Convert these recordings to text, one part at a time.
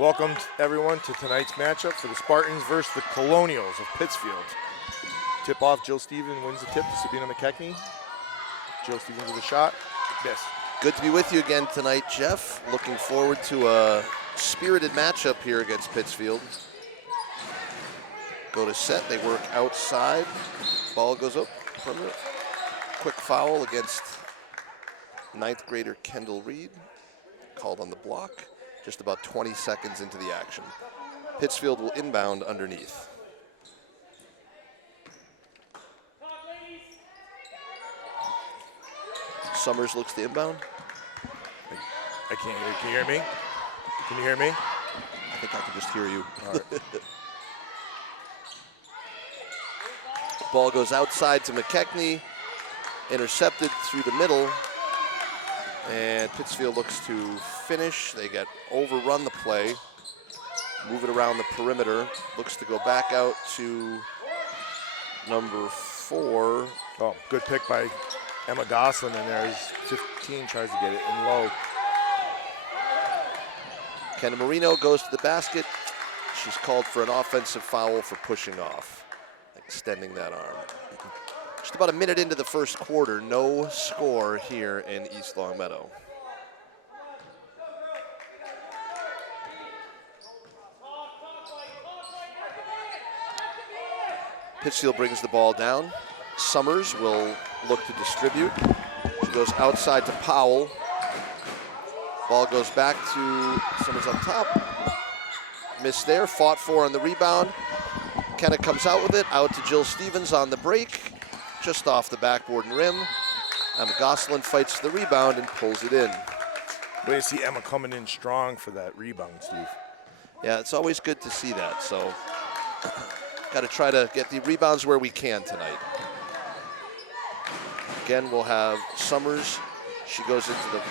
Welcome everyone to tonight's matchup for the Spartans versus the Colonials of Pittsfield. Tip off, Jill Stevens wins the tip to Sabina McKechnie. Jill Stevens with a shot. Miss. Good to be with you again tonight, Jeff. Looking forward to a spirited matchup here against Pittsfield. Go to set, they work outside. Ball goes up. Quick foul against 9th grader Kendall Reed. Called on the block. Just about 20 seconds into the action. Pittsfield will inbound underneath. Summers looks to inbound. I can't hear you. Can you hear me? Can you hear me? I think I can just hear you. All right. Ball goes outside to McKechnie. Intercepted through the middle. And Pittsfield looks to finish. They get overrun the play. Move it around the perimeter. Looks to go back out to number 4. Oh, good pick by Emma Goslin in there. He's 15, tries to get it in low. Kenna Marino goes to the basket. She's called for an offensive foul for pushing off, extending that arm. Just about a minute into the first quarter, no score here in East Longmeadow. Pittsfield brings the ball down. Summers will look to distribute. She goes outside to Powell. Ball goes back to Summers on top. Miss there, fought for on the rebound. Kenna comes out with it, out to Jill Stevens on the break, just off the backboard and rim. Emma Goslin fights the rebound and pulls it in. Way to see Emma coming in strong for that rebound, Steve. Yeah, it's always good to see that, so got to try to get the rebounds where we can tonight. Again, we'll have Summers. She goes into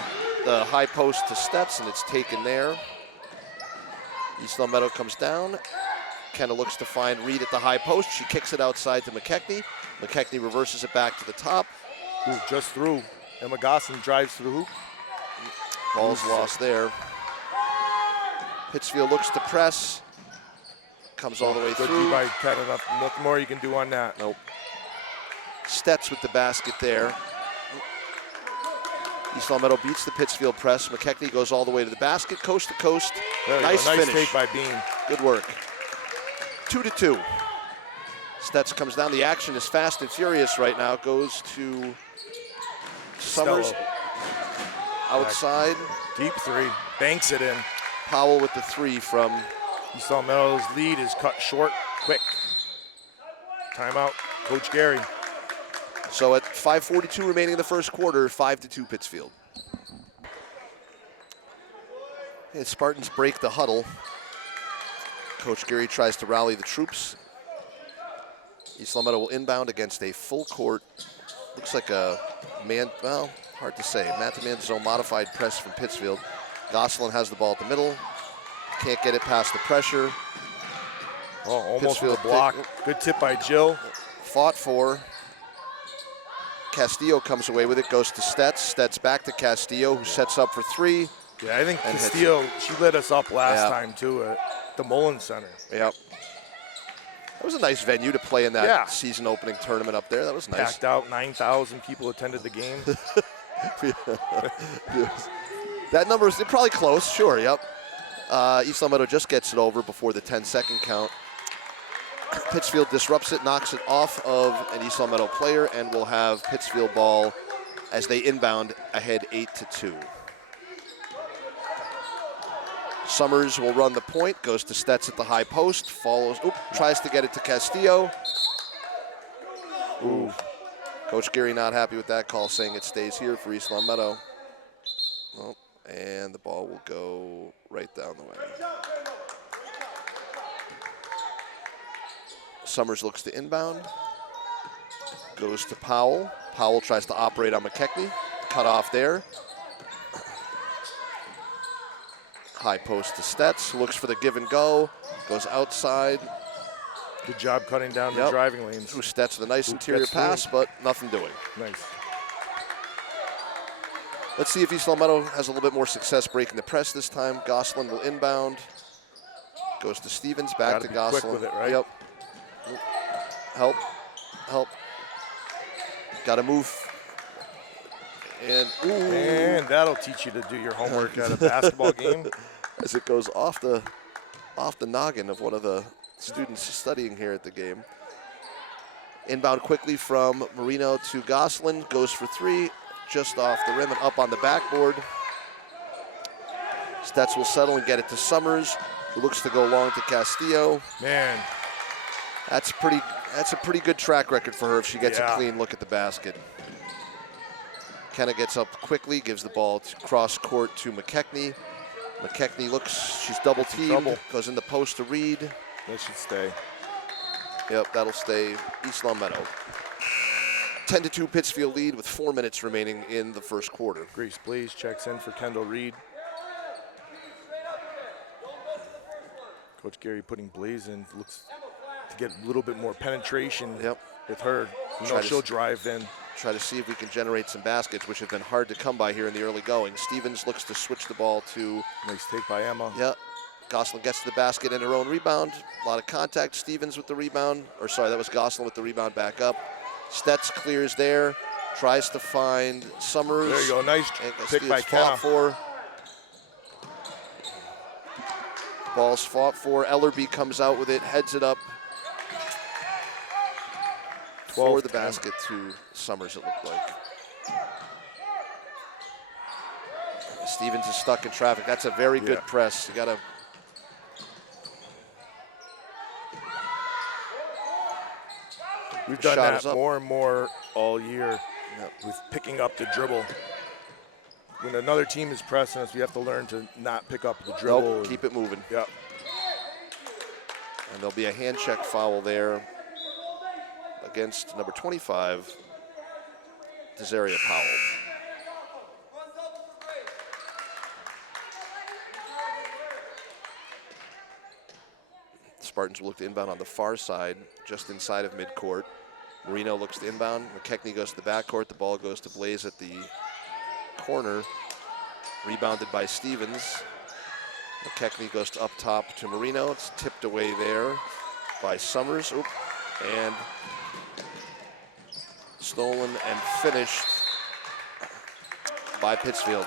the high post to Stetz, and it's taken there. East Longmeadow comes down. Kenna looks to find Reed at the high post. She kicks it outside to McKechnie. McKechnie reverses it back to the top. Ooh, just through. Emma Goslin drives to the hoop. Ball's lost there. Pittsfield looks to press. Comes all the way Good through. D by Kenna. Nothing more you can do on that. Nope. Stetz with the basket there. East Longmeadow beats the Pittsfield press. McKechnie goes all the way to the basket, coast to coast. Nice finish. Nice take by Bean. Good work. 2-2. Stetz comes down. The action is fast and furious right now. Goes to Summers. Stello. Outside. Deep three. Banks it in. Powell with the 3 from East Longmeadow's lead is cut short quick. Timeout. Coach Gary. So at 5:42 remaining in the first quarter, 5-2 Pittsfield. And Spartans break the huddle. Coach Gary tries to rally the troops. East Longmeadow will inbound against a full court. Looks like a man, well, hard to say. Man-to-man zone modified press from Pittsfield. Goslin has the ball at the middle. Can't get it past the pressure. Oh, almost with a block. Good tip by Jill. Fought for. Castillo comes away with it, goes to Stetz. Stetz back to Castillo, who sets up for 3. Yeah, I think Castillo, she lit us up last time, too, at the Mullen Center. Yep. That was a nice venue to play in that season opening tournament up there. That was nice. Packed out, 9,000 people attended the game. That number is probably close, sure, yep. East Longmeadow just gets it over before the 10-second count. Pittsfield disrupts it, knocks it off of an East Longmeadow player, and will have Pittsfield ball as they inbound ahead 8-2. Summers will run the point, goes to Stetz at the high post, follows, tries to get it to Castillo. Ooh. Coach Gary not happy with that call, saying it stays here for East Longmeadow. Oh, and the ball will go right down the way. Summers looks to inbound. Goes to Powell. Powell tries to operate on McKechnie. Cut off there. High post to Stetz. Looks for the give and go. Goes outside. Good job cutting down the driving lanes. Through Stetz with a nice interior pass, but nothing doing. Nice. Let's see if East Longmeadow has a little bit more success breaking the press this time. Goslin will inbound. Goes to Stevens, back Gotta to be quick Gosselin. with it, right? Yep. Help. Got to move. And, ooh. And that'll teach you to do your homework at a basketball game. As it goes off the noggin of one of the students studying here at the game. Inbound quickly from Marino to Gosselin. Goes for three. Just off the rim and up on the backboard. Stetz will settle and get it to Summers, who looks to go long to Castillo. Man. That's a pretty good track record for her if she gets a clean look at the basket. Kenna gets up quickly, gives the ball to cross court to McKechnie. McKechnie looks, she's double teamed, goes in the post to Reed. That should stay. Yep, that'll stay East Long Meadow. 10-2 Pittsfield lead with 4 minutes remaining in the first quarter. Grace Blaze checks in for Kendall Reed. Coach Gary putting Blaze in, looks to get a little bit more penetration with her. You know, she'll drive in. Try to see if we can generate some baskets, which have been hard to come by here in the early going. Stevens looks to switch the ball to... Nice take by Emma. Yep. Gosselin gets to the basket and her own rebound. A lot of contact. Stevens with the rebound. Or sorry, that was Gosselin with the rebound back up. Stetz clears there. Tries to find Summers. There you go. Nice pick by Kenna. Ball's fought for. Ellerby comes out with it, heads it up. For the basket to Summers, it looked like. Stevens is stuck in traffic. That's a very good press. You got to... We've done that more and more all year with picking up the dribble. When another team is pressing us, we have to learn to not pick up the dribble. Nope, keep it moving. Yep. And there'll be a hand check foul there against number 25, Desaria Powell. Spartans will look to inbound on the far side, just inside of midcourt. Marino looks to inbound. McKechnie goes to the backcourt. The ball goes to Blaze at the corner. Rebounded by Stevens. McKechnie goes to up top to Marino. It's tipped away there by Summers. Oop. And stolen and finished by Pittsfield.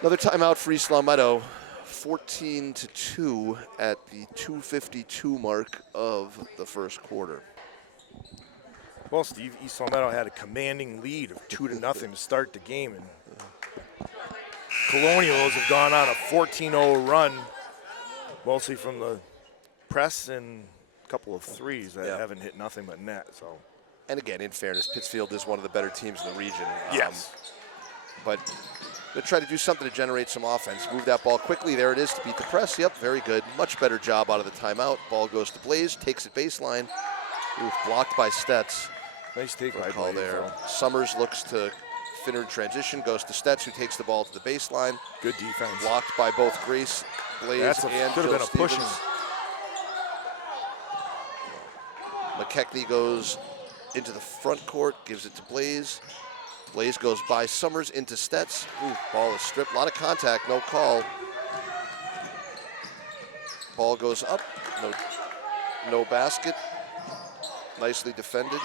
Another timeout for East Long Meadow. 14-2 at the 2:52 mark of the first quarter. Well, Steve, East Long Meadow had a commanding lead of 2-0 to start the game, and Colonials have gone on a 14-0 run, mostly from the press and a couple of threes that haven't hit nothing but net. So, and again, in fairness, Pittsfield is one of the better teams in the region. Yes. But they'll try to do something to generate some offense. Move that ball quickly. There it is to beat the press. Yep, very good. Much better job out of the timeout. Ball goes to Blaze, takes it baseline. Ooh, blocked by Stetz. Nice take by call there. Summers looks to Finner in transition, goes to Stetz, who takes the ball to the baseline. Good defense. Blocked by both Grace Blaze and should have been a pushing. McKechnie goes into the front court, gives it to Blaze. Blaze goes by Summers into Stetz. Ooh, ball is stripped. A lot of contact, no call. Ball goes up, no basket. Nicely defended.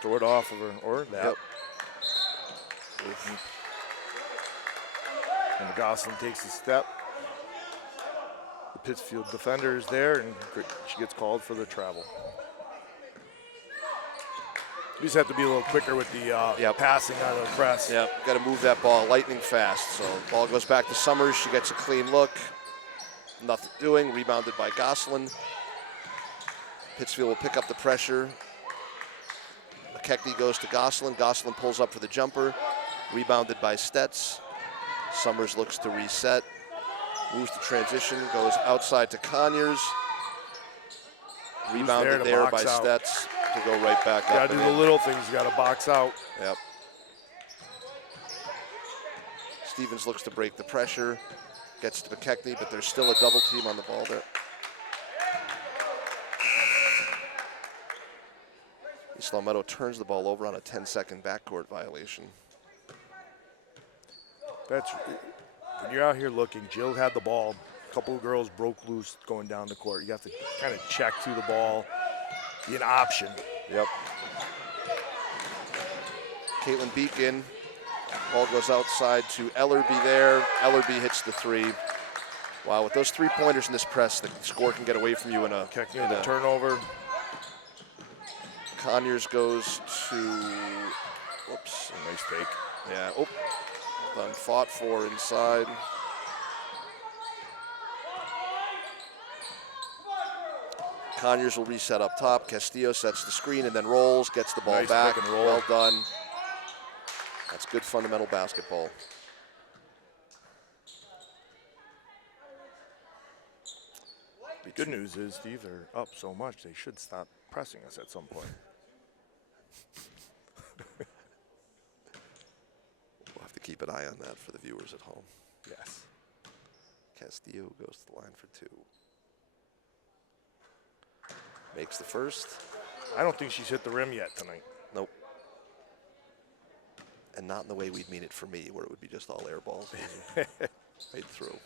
Throw it off of her, or that. Yep. And Gosselin takes a step. The Pittsfield defender is there, and she gets called for the travel. We just have to be a little quicker with the passing out of the press. Yep, got to move that ball lightning fast. So ball goes back to Summers. She gets a clean look. Nothing doing. Rebounded by Gosselin. Pittsfield will pick up the pressure. McKechnie goes to Gosselin. Gosselin pulls up for the jumper. Rebounded by Stetz. Summers looks to reset. Moves to transition. Goes outside to Conyers. Rebounded there by Stetz to go right back up. Got to do the little things. You got to box out. Yep. Stevens looks to break the pressure. Gets to McKechnie, but there's still a double team on the ball there. East Long Meadow turns the ball over on a 10-second backcourt violation. When you're out here looking, Jill had the ball. A couple of girls broke loose going down the court. You have to kind of check through the ball, be an option. Yep. Caitlin Beacon. Ball goes outside to Ellerby there. Ellerby hits the three. Wow, with those three-pointers in this press, the score can get away from you in a turnover. Conyers goes to, whoops. A nice take. Yeah, done fought for inside. Conyers will reset up top. Castillo sets the screen and then rolls, gets the ball Nice back. pick and roll. Well done. That's good fundamental basketball. The good news is, Steve, they're up so much they should stop pressing us at some point. We'll have to keep an eye on that for the viewers at home. Yes. Castillo goes to the line for two. Makes the first. I don't think she's hit the rim yet tonight. Nope. And not in the way we'd mean it for me, where it would be just all air balls. Right through.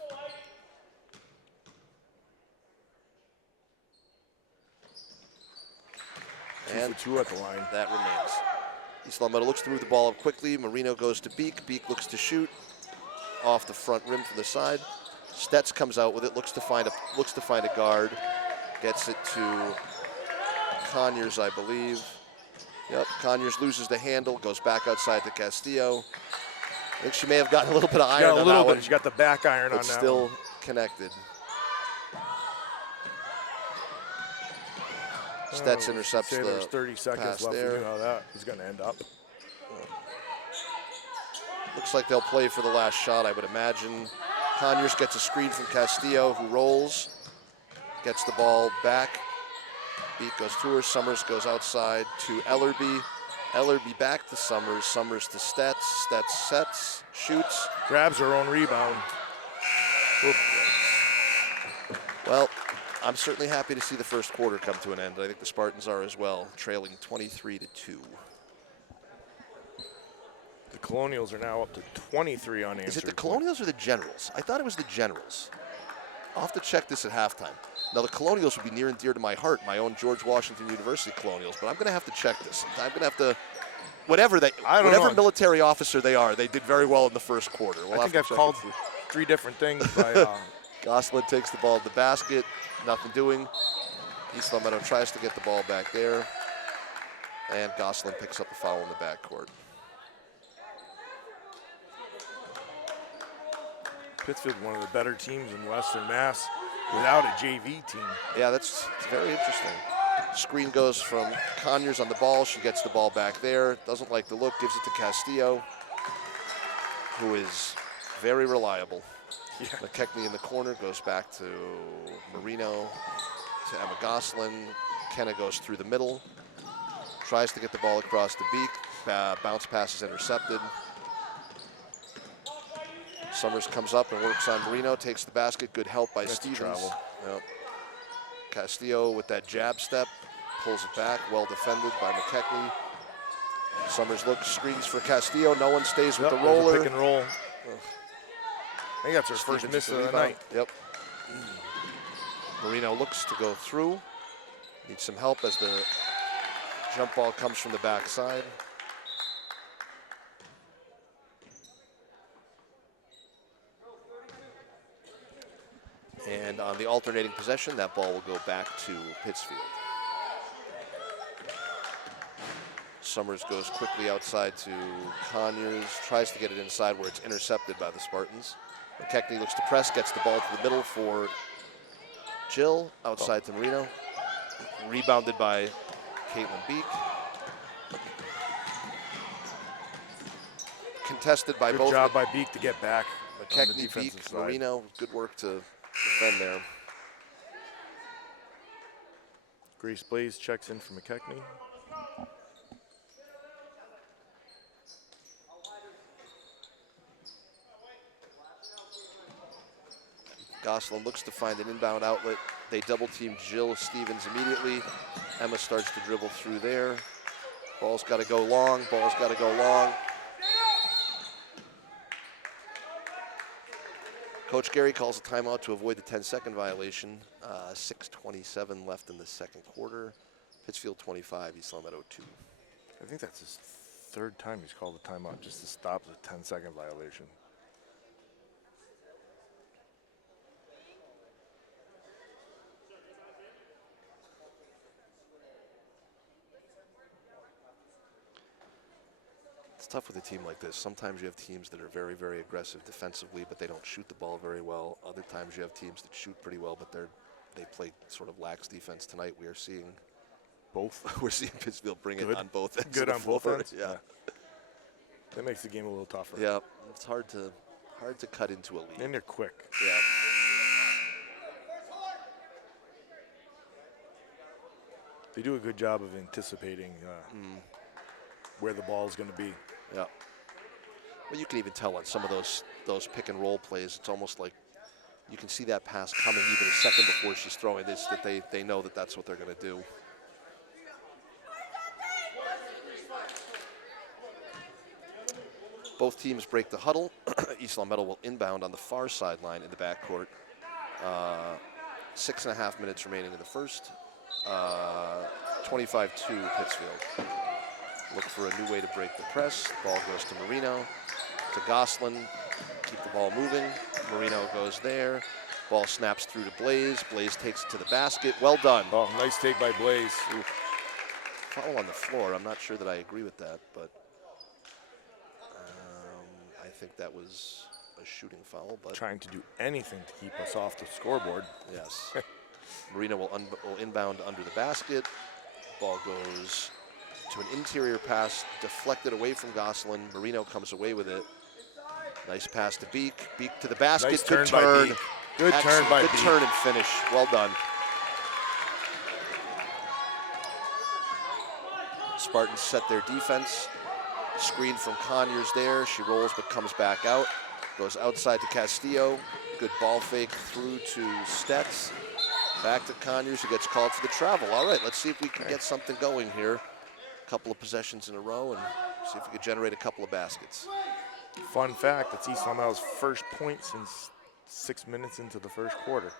And two at the line. That remains. East Longmeadow looks to move the ball up quickly. Marino goes to Beek. Beek looks to shoot off the front rim from the side. Stetz comes out with it. Looks to find a guard. Gets it to Conyers, I believe. Yep. Conyers loses the handle. Goes back outside to Castillo. I think she may have gotten a little bit of iron. Yeah, a little bit. She got the back iron on that. Still connected. Stetz intercepts the there's 30 seconds pass left. there. We knew how that was going to end up. Looks like they'll play for the last shot, I would imagine. Conyers gets a screen from Castillo, who rolls, gets the ball back. Beat goes to her. Summers goes outside to Ellerby. Ellerby back to Summers. Summers to Stetz. Stetz sets, shoots. Grabs her own rebound. Oof. Well, I'm certainly happy to see the first quarter come to an end. I think the Spartans are as well, trailing 23-2. The Colonials are now up to 23 unanswered. Is it the Colonials or the Generals? I thought it was the Generals. I'll have to check this at halftime. Now, the Colonials would be near and dear to my heart, my own George Washington University Colonials, but I'm going to have to check this. I'm going to have to, whatever military officer they are, they did very well in the first quarter. I think I've called 3 different things by Gosselin takes the ball to the basket. Nothing doing. East Longmeadow tries to get the ball back there. And Gosselin picks up a foul in the backcourt. Pittsfield, one of the better teams in Western Mass without a JV team. Yeah, it's very interesting. Screen goes from Conyers on the ball. She gets the ball back there. Doesn't like the look. Gives it to Castillo, who is very reliable. Yeah. McKechnie in the corner goes back to Marino, to Emma Gosselin. Kenna goes through the middle, tries to get the ball across the Beak. Bounce pass is intercepted. Summers comes up and works on Marino, takes the basket. Good help by Stevens. Yep. Castillo with that jab step, pulls it back. Well defended by McKechnie. Summers looks, screens for Castillo. No one stays with the roller. Pick and roll. I think that's her first miss of the night. Yep. Marino looks to go through. Needs some help as the jump ball comes from the backside. And on the alternating possession, that ball will go back to Pittsfield. Summers goes quickly outside to Conyers, tries to get it inside where it's intercepted by the Spartans. McKechnie looks to press, gets the ball to the middle for Jill, outside to Marino. Rebounded by Caitlin Beek. Contested by both. Good job by Beek to get back. McKechnie, Beek, Marino, good work to defend there. Grace Blaze checks in for McKechnie. Gosselin looks to find an inbound outlet. They double team Jill Stevens immediately. Emma starts to dribble through there. Ball's got to go long. Ball's got to go long. Coach Gary calls a timeout to avoid the 10-second violation. 6:27 left in the second quarter. Pittsfield 25, East Long Meadow 2. I think that's his third time he's called a timeout just to stop the 10-second violation. It's tough with a team like this. Sometimes you have teams that are very, very aggressive defensively, but they don't shoot the ball very well. Other times you have teams that shoot pretty well, but they play sort of lax defense. Tonight we are seeing both. We're seeing Pittsfield bring it on both ends. Good of on the floor. both ends. Yeah. That makes the game a little tougher. Yeah, it's hard to cut into a lead. And they're quick. Yeah. They do a good job of anticipating where the ball is going to be. Yeah. Well, you can even tell on some of those pick and roll plays. It's almost like you can see that pass coming even a second before she's throwing this. That they know that that's what they're going to do. Both teams break the huddle. East Long Meadow will inbound on the far sideline in the backcourt. 6.5 minutes remaining in the first. 25-2 Pittsfield. Look for a new way to break the press. Ball goes to Marino, to Goslin. Keep the ball moving. Marino goes there. Ball snaps through to Blaze. Blaze takes it to the basket. Well done. Oh, nice take by Blaze. Oof. Foul on the floor. I'm not sure that I agree with that, but I think that was a shooting foul. But trying to do anything to keep us off the scoreboard. Yes. Marino will inbound under the basket. Ball goes to an interior pass, deflected away from Goslin. Marino comes away with it. Nice pass to Beek. Beek to the basket. Nice Good turn turn. by Beek. Good turn by Beek. Good turn and finish. Well done. Spartans set their defense. Screen from Conyers there. She rolls but comes back out. Goes outside to Castillo. Good ball fake through to Stetz. Back to Conyers, who gets called for the travel. All right, let's see if we can get something going here. A couple of possessions in a row and see if we can generate a couple of baskets. Fun fact, that's East Long Meadow's first point since 6 minutes into the first quarter.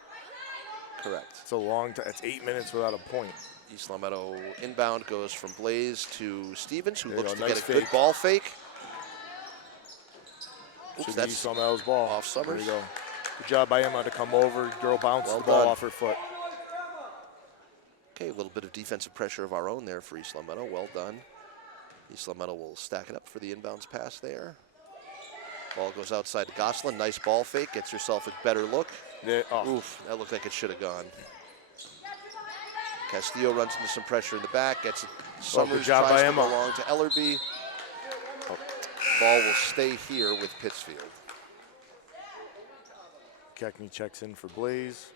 Correct. It's a long time. It's 8 minutes without a point. East Long Meadow inbound goes from Blaze to Stevens, who looks to nice get a fake. good ball fake. Oops, Should be that's East Long Meadow's ball. off Summers. There you go. Good job by Emma to come over. Girl bounced Well the ball done. off her foot. Okay, a little bit of defensive pressure of our own there for East Long Meadow. Well done. East Long Meadow will stack it up for the inbounds pass there. Ball goes outside to Goslin. Nice ball fake. Gets herself a better look. Oof, that looked like it should have gone. Castillo runs into some pressure in the back. Gets it. Summers good job tries by to Emma. go along to Ellerby. Ball will stay here with Pittsfield. Keckney checks in for Blaze.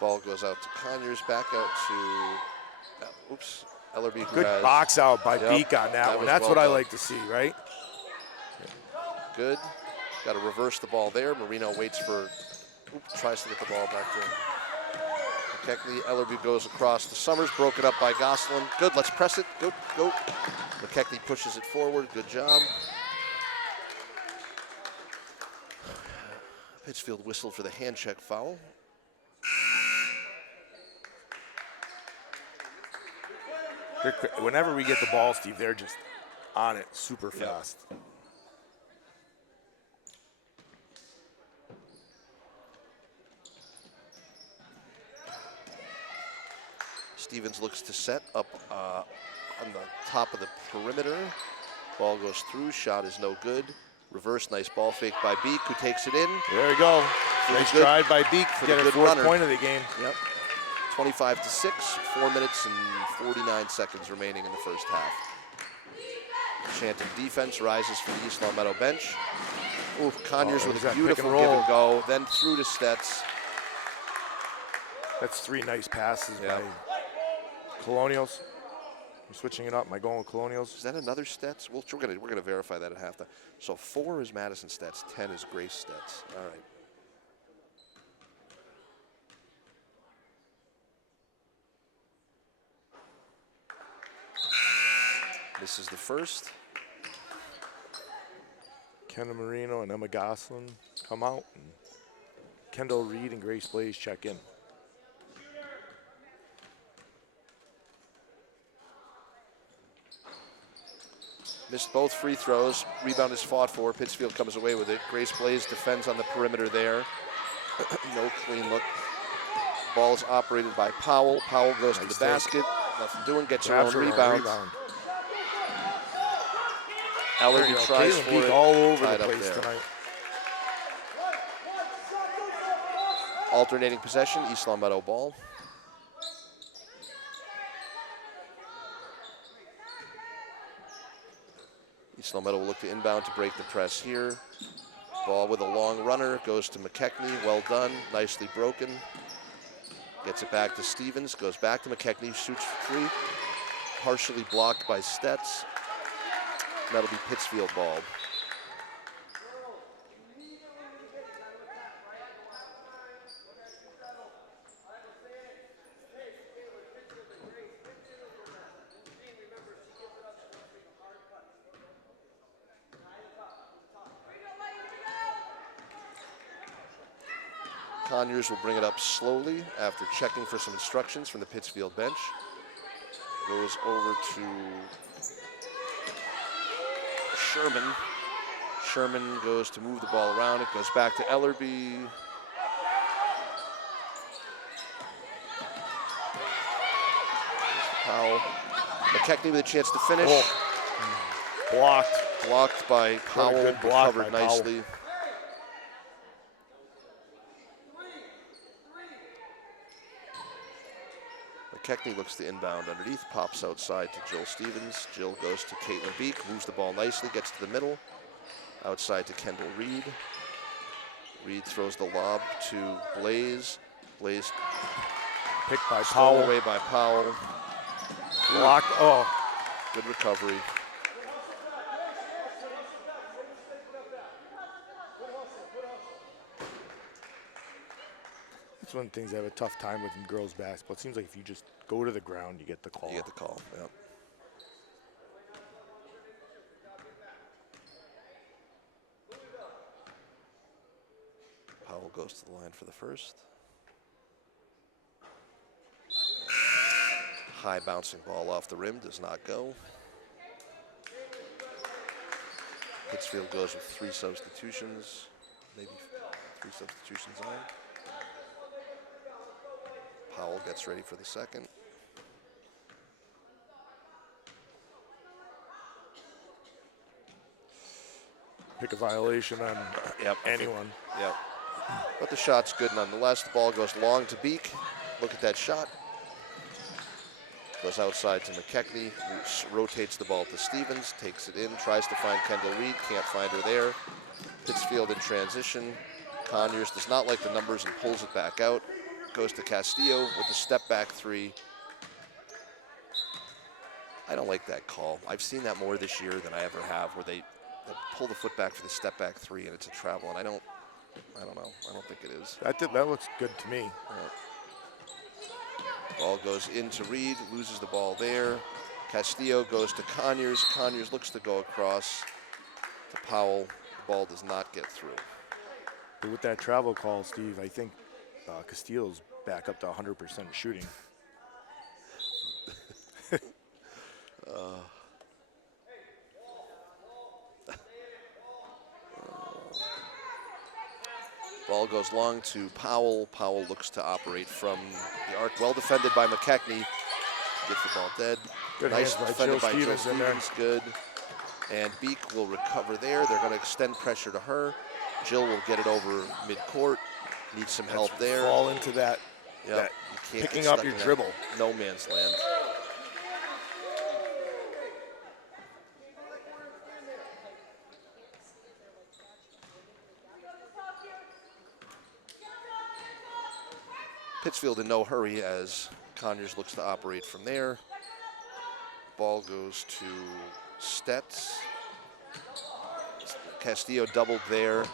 Ball goes out to Conyers, back out to, oops, Ellerby. Good box out by Yep, Beek on that one. was That's well what I done. like to see, right? Good. Got to reverse the ball there. Marino waits for, tries to get the ball back to McKechnie. Ellerby goes across to Summers, broken up by Goslin. Good, let's press it. Go, go. McKechnie pushes it forward. Good job. Pittsfield whistled for the hand check foul. Whenever we get the ball, Steve, they're just on it super fast. Stevens looks to set up on the top of the perimeter. Ball goes through, shot is no good. Reverse, nice ball fake by Beek, who takes it in. There you go. Nice drive by Beek for to the get her good fourth runner. point of the game. Yep. 25-6, 4 minutes and 49 seconds remaining in the first half. Shanton defense rises from the East Long Meadow bench. Ooh, Conyers with a beautiful give and go, then through to Stetz. That's 3 nice passes Yeah. by Colonials. I'm switching it up. Am I going with Colonials? Is that another Stetz? Well, we're gonna verify that at halftime. So 4 is Madison Stetz, 10 is Grace Stetz. All right. This is the first. Kenna Marino and Emma Goslin come out. And Kendall Reed and Grace Blaze check in. Missed both free throws. Rebound is fought for. Pittsfield comes away with it. Grace Blaze defends on the perimeter there. No clean look. Ball's operated by Powell. Powell goes to the basket. Nothing doing. Gets her own rebound. Ellerby tries Caitlin for Beek it. all over Tied the up place there. tonight. Alternating possession. East Long Meadow ball. East Long Meadow will look to inbound to break the press here. Ball with a long runner, goes to McKechnie, well done, nicely broken. Gets it back to Stevens, goes back to McKechnie, shoots for three. Partially blocked by Stetz. That'll be Pittsfield ball. Conyers will bring it up slowly after checking for some instructions from the Pittsfield bench. Goes over to Sherman. Sherman goes to move the ball around. It goes back to Ellerby. Powell. McKechnie with a chance to finish. Oh. Blocked. Blocked by Powell. Good block Recovered by Powell. nicely. McKechnie looks to inbound underneath, pops outside to Jill Stevens. Jill goes to Caitlin Beek, moves the ball nicely, gets to the middle. Outside to Kendall Reed. Reed throws the lob to Blaze. Blaze Picked by stolen Powell. away by Powell. Blocked. Oh. Good recovery. That's one of the things I have a tough time with in girls basketball. It seems like if you just go to the ground, you get the call. You get the call, yep. Powell goes to the line for the first. High bouncing ball off the rim, does not go. Pittsfield goes with 3 substitutions, maybe 3 substitutions on. Powell gets ready for the second. Pick a violation on anyone. Yep. But the shot's good nonetheless. The ball goes long to Beek. Look at that shot. Goes outside to McKechnie, who rotates the ball to Stevens, takes it in, tries to find Kendall Reed, can't find her there. Pittsfield in transition. Conyers does not like the numbers and pulls it back out. Goes to Castillo with the step back 3. I don't like that call. I've seen that more this year than I ever have, where they pull the foot back for the step back 3 and it's a travel, and I don't know. I don't think it is. That looks good to me. Ball goes into Reed, loses the ball there. Castillo goes to Conyers. Conyers looks to go across to Powell. The ball does not get through. But with that travel call, Steve, I think Castillo's back up to 100% shooting. Ball goes long to Powell. Powell looks to operate from the arc. Well defended by McKechnie. Gets the ball dead. Good Nice hands by defended Jill by Jill Stevens in there. Stevens. Good. And Beek will recover there. They're going to extend pressure to her. Jill will get it over midcourt. Needs some help there. Fall into that. Yep. that You can't picking get up stuck your in that dribble. No man's land. Pittsfield in no hurry as Conyers looks to operate from there. Ball goes to Stetz. Castillo doubled there.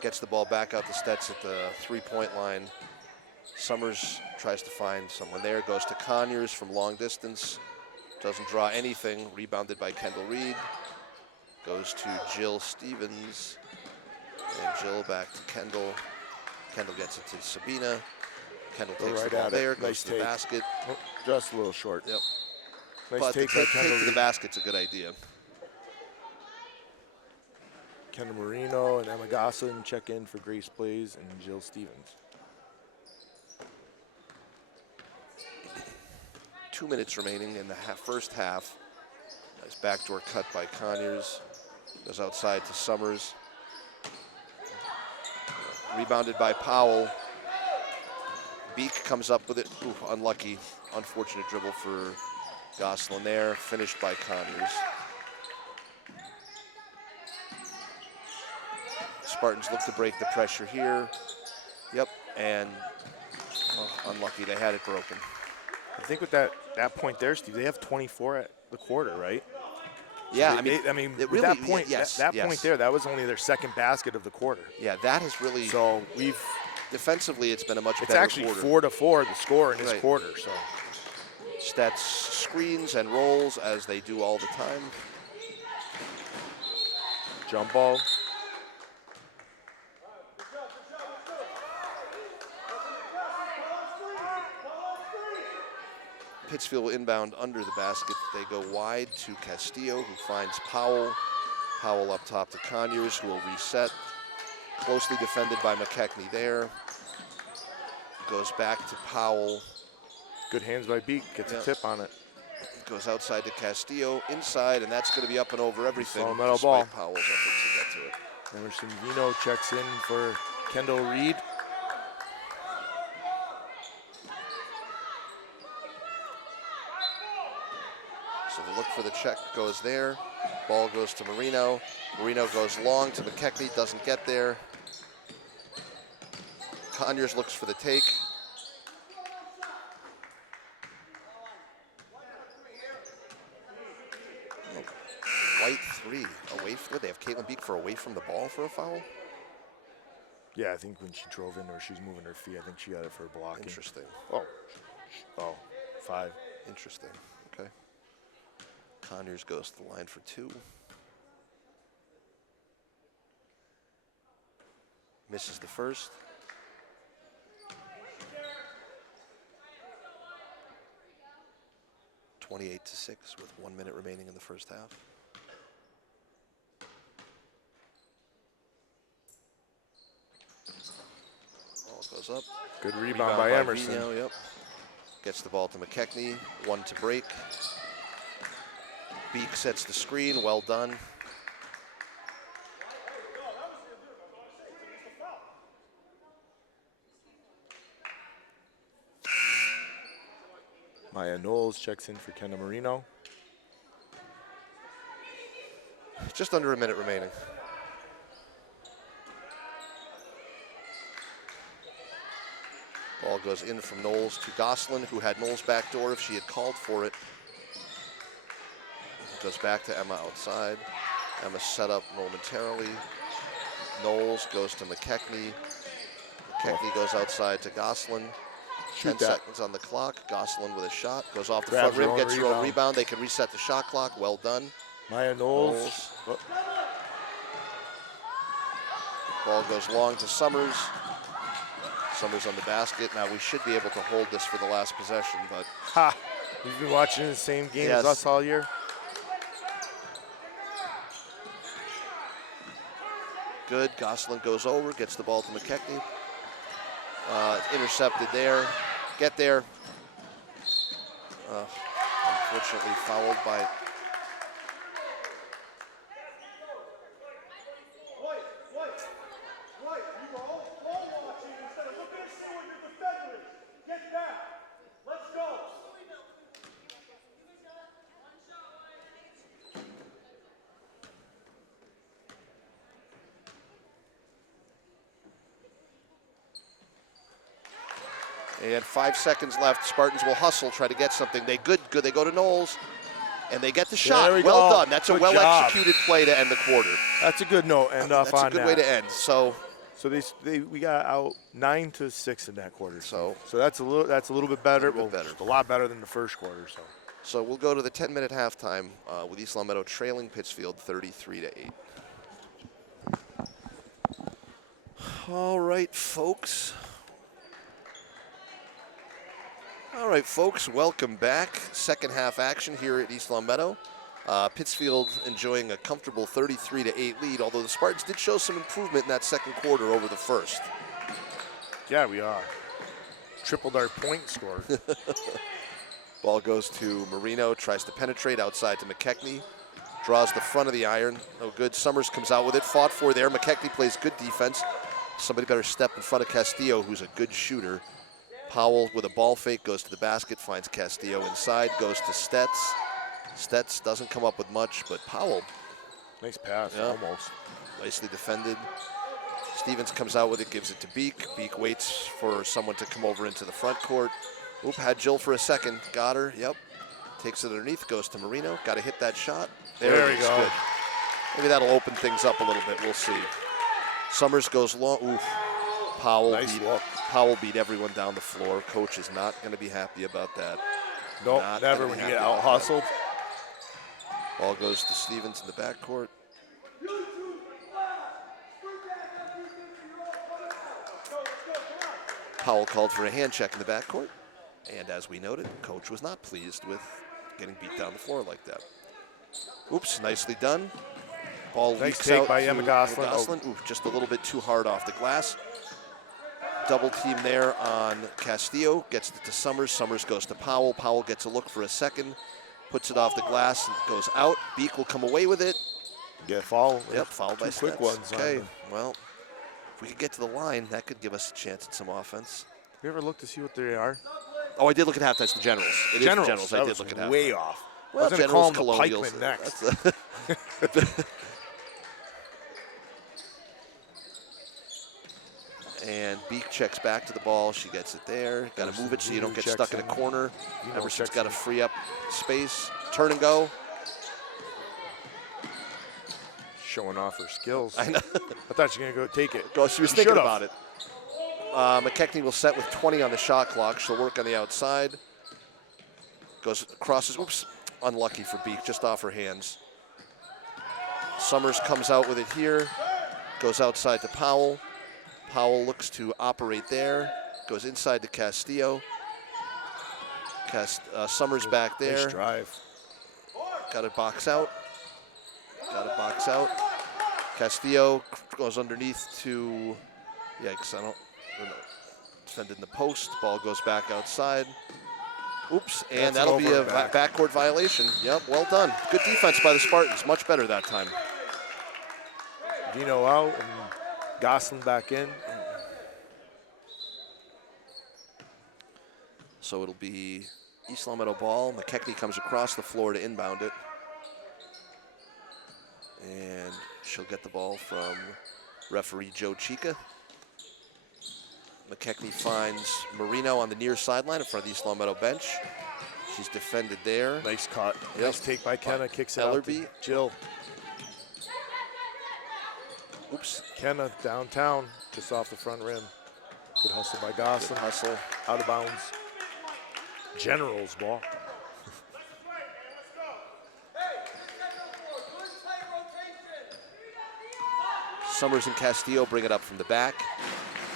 Gets the ball back out to Stetz at the 3-point line. Summers tries to find someone there. Goes to Conyers from long distance. Doesn't draw anything. Rebounded by Kendall Reed. Goes to Jill Stevens. And Jill back to Kendall. Kendall gets it to Sabina. Kendall takes the ball there, goes to the basket. Oh, just a little short. Yep. Nice But take the take to the basket's a good idea. Kendall Marino and Emma Gosselin check in for Grace Blaze and Jill Stevens. 2 minutes remaining in the first half. Nice backdoor cut by Conyers. Goes outside to Summers. Rebounded by Powell. Beek comes up with it. Ooh, unlucky, unfortunate dribble for Gosselin there. Finished by Conyers. Spartans look to break the pressure here. Yep, and unlucky, they had it broken. I think with that point there, Steve, they have 24 at the quarter, right? Yeah, so I mean, it with really, that point, yes, that yes. point there, that was only their second basket of the quarter. Yeah, that has really. So we've defensively, it's been a much it's better actually quarter. 4-4 the score in this Right. quarter. So Stats screens and rolls as they do all the time. jump ball. Pittsfield inbound under the basket. They go wide to Castillo, who finds Powell. Powell up top to Conyers, who will reset. Closely defended by McKechnie there. Goes back to Powell. Good hands by Beek. Gets a tip on it. Goes outside to Castillo, inside, and that's going to be up and over everything. Solid metal despite ball. Powell's efforts to get to it. Emerson Vino checks in for Kendall Reed. So the look for the check goes there. Ball goes to Marino. Marino goes long to McKechnie, doesn't get there. Conyers looks for the take. White three, away from, they have Caitlin Beek for away from the ball for a foul? Yeah, I think when she drove in or she's moving her feet, I think she got it for blocking. Interesting. Oh, 5. Interesting, okay. Conyers goes to the line for 2. Misses the first. (28-6) with 1 minute remaining in the first half. Ball goes up. Good rebound by Emerson. Vino, yep. Gets the ball to McKechnie. 1 to break. Beek sets the screen. Well done. Maya Knowles checks in for Kendall Marino. Just under a minute remaining. Ball goes in from Knowles to Gosselin, who had Knowles backdoor if she had called for it. Goes back to Emma outside. Emma set up momentarily. Knowles goes to McKechnie. McKechnie goes outside to Gosselin. 10 seconds on the clock. Gosselin with a shot. Goes off the front rim, gets her own rebound. They can reset the shot clock. Well done. Maya Knowles. Ball goes long to Summers. Summers on the basket. Now we should be able to hold this for the last possession, but... Ha! You've been watching the same game as us all year? Good. Gosselin goes over, gets the ball to McKechnie. Intercepted there. Get there. Unfortunately fouled by... And 5 seconds left. Spartans will hustle, try to get something. They good. They go to Knowles, and they get the shot. Well done. That's a well-executed play to end the quarter. That's a good note. End off on that. That's a good way to end. So we got out 9-6 in that quarter. So that's a little bit better. A little bit better. A lot better than the first quarter. So So we'll go to the 10-minute halftime with East Long Meadow trailing Pittsfield 33-8. All right, folks. Welcome back. Second half action here at East Long Meadow. Pittsfield enjoying a comfortable 33-8 lead, although the Spartans did show some improvement in that second quarter over the first. Yeah, we tripled our point score. Ball goes to Marino, tries to penetrate outside to McKechnie. Draws the front of the iron. No good. Summers comes out with it. Fought for there. McKechnie plays good defense. Somebody better step in front of Castillo, who's a good shooter. Powell with a ball fake goes to the basket, finds Castillo inside, goes to Stetz. Stetz doesn't come up with much, but Powell. Nice pass, almost. Nicely defended. Stevens comes out with it, gives it to Beek. Beek waits for someone to come over into the front court. Oop, had Jill for a second. Got her, yep. Takes it underneath, goes to Marino. Got to hit that shot. There we go. Good. Maybe that'll open things up a little bit, we'll see. Summers goes long. Oof. Powell beat everyone down the floor. Coach is not going to be happy about that. Nope, never when you get out-hustled. Ball goes to Stevens in the backcourt. Powell called for a hand check in the backcourt. And as we noted, Coach was not pleased with getting beat down the floor like that. Oops, nicely done. Ball nice leaks take out by Emma Gosselin. Ooh, just a little bit too hard off the glass. Double team there on Castillo. Gets it to Summers. Summers goes to Powell. Powell gets a look for a second. Puts it off the glass and goes out. Beek will come away with it. Get fouled. Yep, fouled by quick Stetz. ones. Okay, well, if we could get to the line, that could give us a chance at some offense. You ever look to see what they are? Oh, I did look at halftime. It's the Generals. It is the Generals. I did look at halftime. Way off. Well, I was going to call them the Colonials. pikemen next. And Beek checks back to the ball. She gets it there. Got to move it so you don't get stuck in a corner. Emerson's got to free up space. Turn and go. Showing off her skills. I know. I thought she was going to go take it. Well, she was thinking about it. McKechnie will set with 20 on the shot clock. She'll work on the outside. Goes, crosses, whoops, unlucky for Beek, just off her hands. Summers comes out with it here. Goes outside to Powell. Powell looks to operate there. Goes inside to Castillo. Summers back there. Nice drive. Got to box out. Castillo goes underneath to, yikes, defended in the post. Ball goes back outside. Oops, and that'll be a backcourt violation. Yep, well done. Good defense by the Spartans. Much better that time. Vino out and Gosselin back in. So it'll be East Long Meadow ball. McKechnie comes across the floor to inbound it. And she'll get the ball from referee Joe Chica. McKechnie finds Marino on the near sideline in front of the East Long Meadow bench. She's defended there. Nice cut. Yep. Nice take by Kenna. Kicks it Ellerby. out to Jill. Oops. Kenna downtown, just off the front rim. Good hustle by Gosselin. Good hustle. Out of bounds. Generals ball. Summers and Castillo bring it up from the back.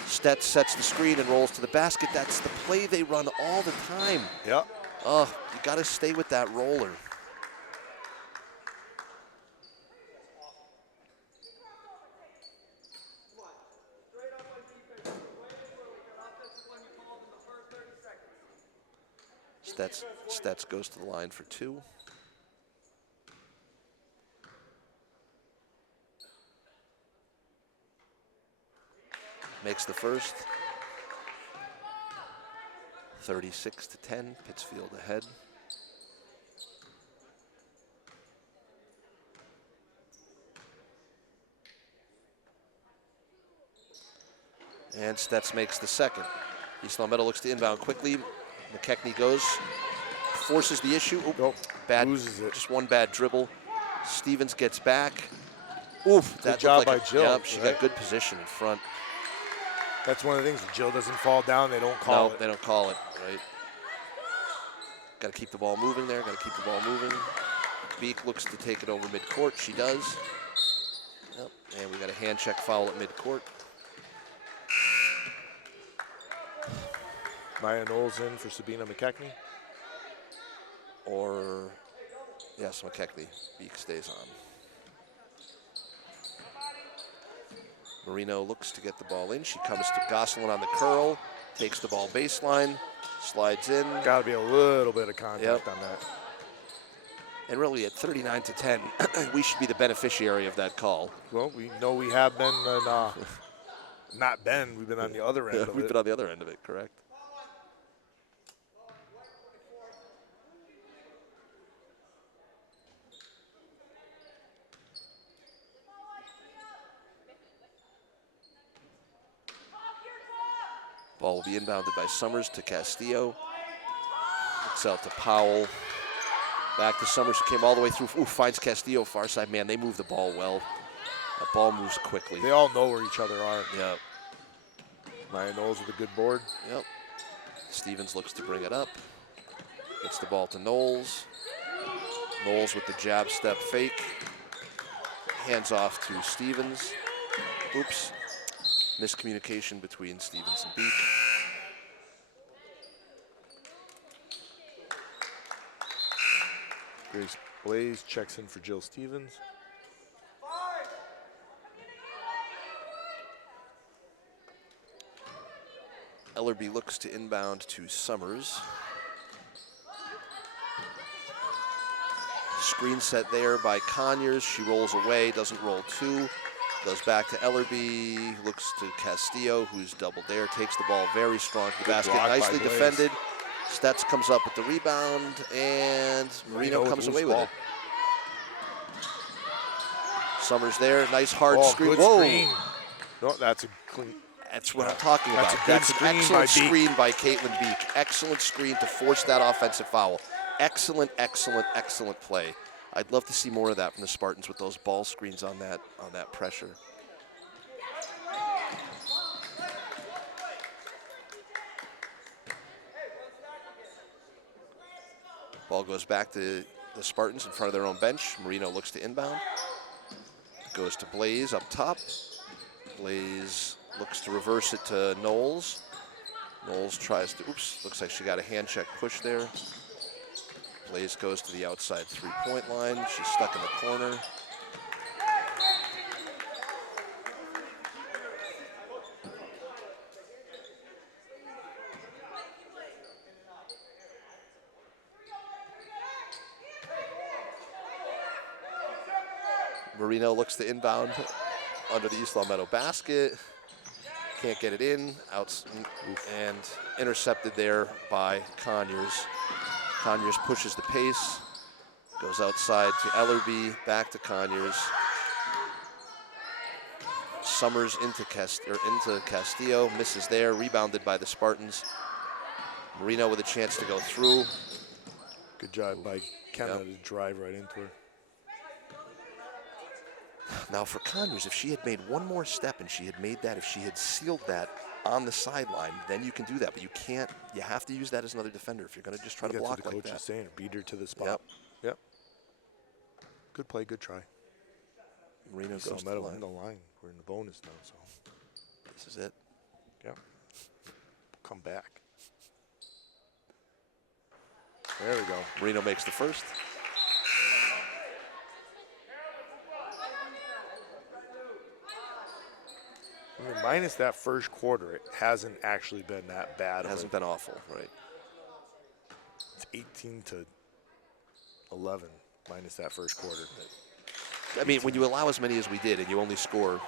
Stetz sets the screen and rolls to the basket. That's the play they run all the time. Yep. Oh, you got to stay with that roller. Stetz goes to the line for two. Makes the first. 36-10, Pittsfield ahead. And Stetz makes the second. East Long Meadow looks to inbound quickly. McKechnie goes, forces the issue. Oop, Nope. bad, Loses it. just one bad dribble. Stevens gets back. Oof, Good job by Jill. Yep, she right? got good position in front. That's one of the things. When Jill doesn't fall down, they don't call it. No, they don't call it, right? Got to keep the ball moving there. Got to keep the ball moving. Beek looks to take it over midcourt. She does. Yep. And we got a hand check foul at midcourt. Maya Knowles in for Sabina McKechnie. Or, yes, McKechnie. Beek stays on. Marino looks to get the ball in. She comes to Gosselin on the curl, takes the ball baseline, slides in. Got to be a little bit of contact on that. And really, at 39-10, we should be the beneficiary of that call. Well, we know we have been, not been. We've been on the other end of it. We've been on the other end of it, correct? Ball will be inbounded by Summers to Castillo. Looks out to Powell. Back to Summers, who came all the way through. Ooh, finds Castillo far side. Man, they move the ball well. That ball moves quickly. They all know where each other are. Yep. Maya Knowles with a good board. Yep. Stevens looks to bring it up. Gets the ball to Knowles. Knowles with the jab step fake. Hands off to Stevens. Oops. Miscommunication between Stevens and Beek. Grace Blaze checks in for Jill Stevens. Ellerby looks to inbound to Summers. Screen set there by Conyers. She rolls away, doesn't roll two. Goes back to Ellerby, looks to Castillo, who's doubled there, takes the ball very strong to the basket. Nicely defended. Stetz comes up with the rebound, and Marino comes away with it. Summers there, nice hard screen. Good Whoa. screen. No, that's a clean. That's what I'm talking about. That's a good an screen excellent by Beek. screen by Caitlin Beek. Excellent screen to force that offensive foul. Excellent, excellent, excellent play. I'd love to see more of that from the Spartans with those ball screens on that pressure. Ball goes back to the Spartans in front of their own bench. Marino looks to inbound. Goes to Blaze up top. Blaze looks to reverse it to Knowles. Knowles tries to, oops, looks like she got a hand check push there. Blaze goes to the outside three-point line. She's stuck in the corner. Marino looks to inbound under the East Long Meadow basket. Can't get it in, out and intercepted there by Conyers. Conyers pushes the pace, goes outside to Ellerby, back to Conyers. Summers into Castillo, misses there, rebounded by the Spartans. Marino with a chance to go through. Good job by Kenna to drive right into her. Now for Conyers, if she had made one more step and she had made that, if she had sealed that on the sideline, then you can do that. But you can't. You have to use that as another defender if you're going to just try to block like that. That's what the coach is saying. Beat her to the spot. Yep. Yep. Good play. Good try. Marino goes to the line. We're in the bonus now, so this is it. Yep. Come back. There we go. Marino makes the first. I mean, minus that first quarter, it hasn't actually been that bad. It hasn't been awful, right? It's 18 to 11 minus that first quarter. I mean, when you allow as many as we did and you only score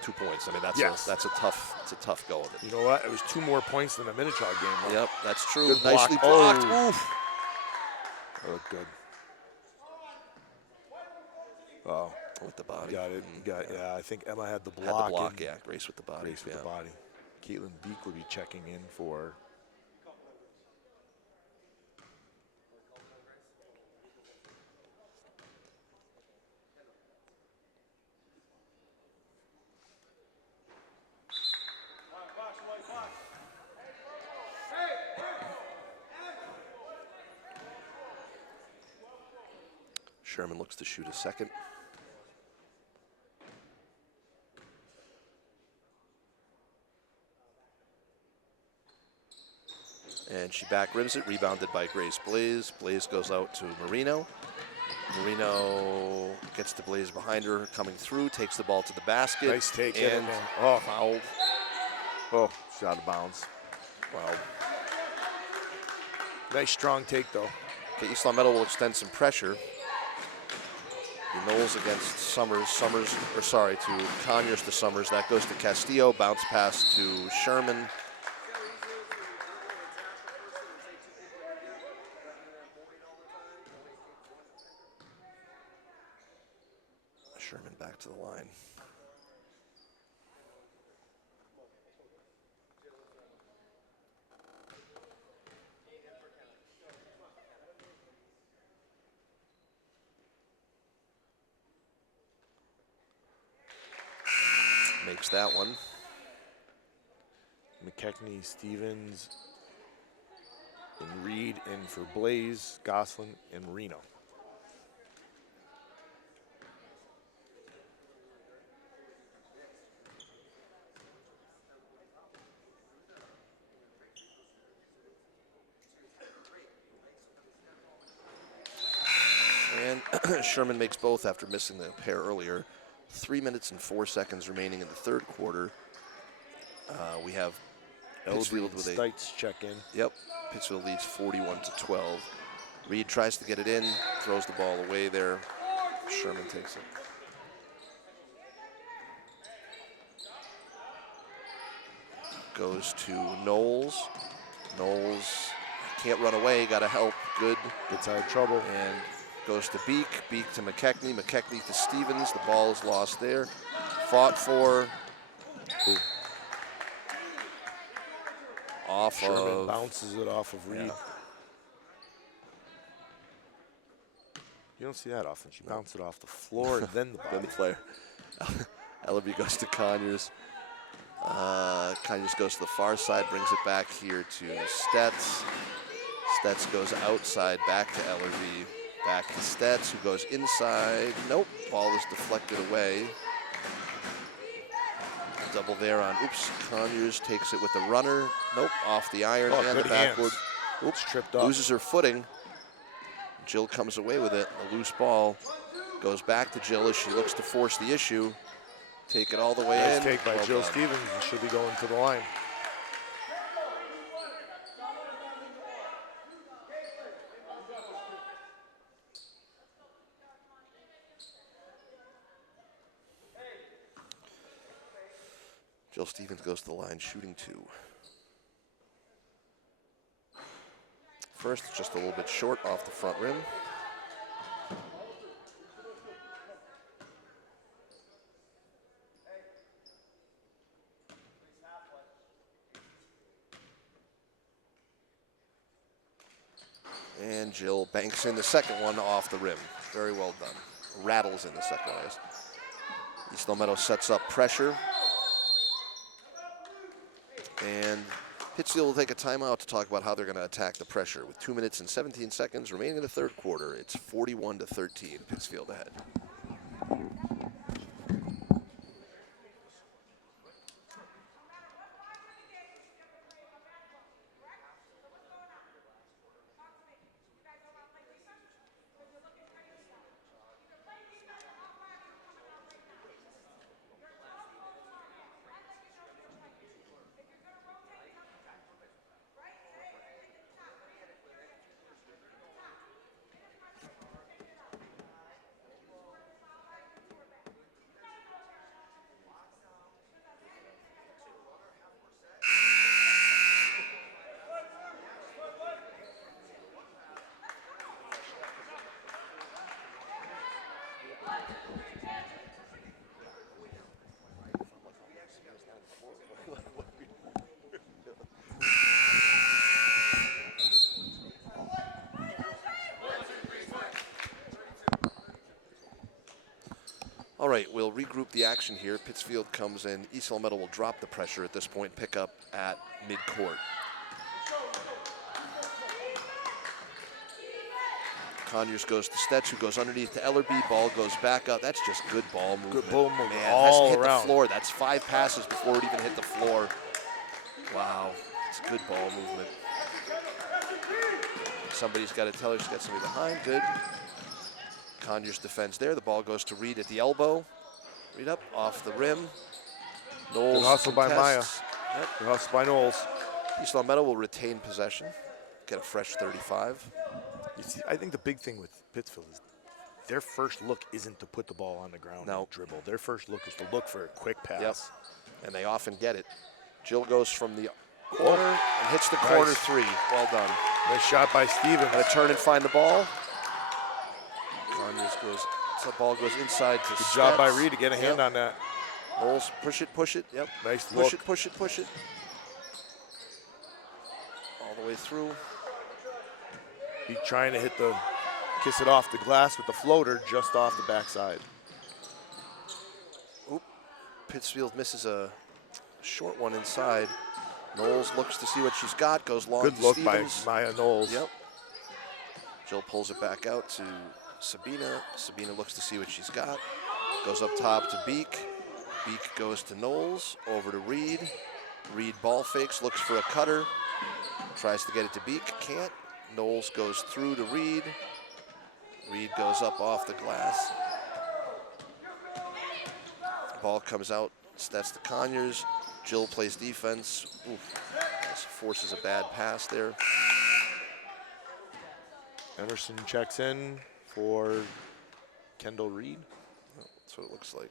2 points, I mean that's a tough go of it. You know what? It was 2 more points than a Minichog game. Yep, that's true. Good Nicely block. blocked. Oh. Oof. That looked good. Oh. With the body. Got it. Yeah, I think Emma had the block. Had the block, yeah. Grace with the body. Grace with the body. Caitlin Beek will be checking in for Sherman looks to shoot a second. And she back rims it, rebounded by Grace Blaze. Blaze goes out to Marino. Marino gets to Blaze behind her, coming through, takes the ball to the basket. Nice take. And fouled. Oh, she's out of bounds. Wow. Nice strong take, though. Okay, East Long Meadow will extend some pressure. The Knowles against Summers. To Conyers to Summers. That goes to Castillo. Bounce pass to Sherman. Sherman back to the line. Makes that one. McKechnie, Stevens, and Reed in for Blaze, Goslin, and Marino. And Sherman makes both after missing the pair earlier. 3 minutes and 4 seconds remaining in the third quarter. We have Pittsfield with Stites check in. Yep, Pittsfield leads 41-12. Reed tries to get it in, throws the ball away there. Sherman takes it. Goes to Knowles. Knowles can't run away, got to help. Good. Gets out of trouble. And goes to Beek. Beek to McKechnie. McKechnie to Stevens. The ball is lost there. Fought for. Ooh. Off Sherman of. bounces it off of Reed. Yeah. You don't see that often. She bounced it off the floor, then the body. Then the player. Ellaby goes to Conyers. Conyers goes to the far side, brings it back here to Stetz. Stetz goes outside, back to Ellerby, back to Stetz, who goes inside. Nope, ball is deflected away. Double there on, Conyers takes it with the runner. Nope, off the iron and the backward. Oops, tripped up. Loses her footing. Jill comes away with it. A loose ball goes back to Jill as she looks to force the issue. Take it all the way in. Nice take by Well Jill done. Stevens, and should be going to the line. Jill Stevens goes to the line, shooting 2. First, just a little bit short off the front rim. And Jill banks in the second one off the rim. Very well done. Rattles in the second one. East Long Meadow sets up pressure. And Pittsfield will take a timeout to talk about how they're going to attack the pressure. With 2 minutes and 17 seconds remaining in the third quarter, it's 41-13, Pittsfield ahead. All right, we'll regroup the action here. Pittsfield comes in. East Long Meadow will drop the pressure at this point, pick up at midcourt. Conyers goes to Stetz, who goes underneath to Ellerby. Ball goes back up. That's just good ball movement. Good ball movement Man, all has to hit around. the floor. That's 5 passes before it even hit the floor. Wow, it's good ball movement. Somebody's got to tell her she's got somebody behind. Good. Conyers defends there. The ball goes to Reed at the elbow. Reed up off the rim. Knowles Good hustle by Maya. contests. Yep. Good hustle by Knowles. East Long Meadow will retain possession. Get a fresh 35. You see, I think the big thing with Pittsfield is their first look isn't to put the ball on the ground and dribble. Their first look is to look for a quick pass. Yep. And they often get it. Jill goes from the corner and hits the corner 3. Well done. Nice shot by Stevens. Got to turn and find the ball. Conyers goes, so the ball goes inside to Good Stetz. job by Reed to get a hand on that. Knowles, push it. Yep. Nice push look. Push it. All the way through. He's trying to kiss it off the glass with the floater just off the backside. Oop. Pittsfield misses a short one inside. Knowles looks to see what she's got, goes long Good to look Stevens. by Maya Knowles. Yep. Jill pulls it back out to Sabina. Sabina looks to see what she's got. Goes up top to Beek. Beek goes to Knowles, over to Reed. Reed ball fakes, looks for a cutter. Tries to get it to Beek, can't. Knowles goes through to Reed. Reed goes up off the glass. Ball comes out, that's the Conyers. Jill plays defense. Oof. Forces a bad pass there. Emerson checks in for Kendall Reed. That's what it looks like.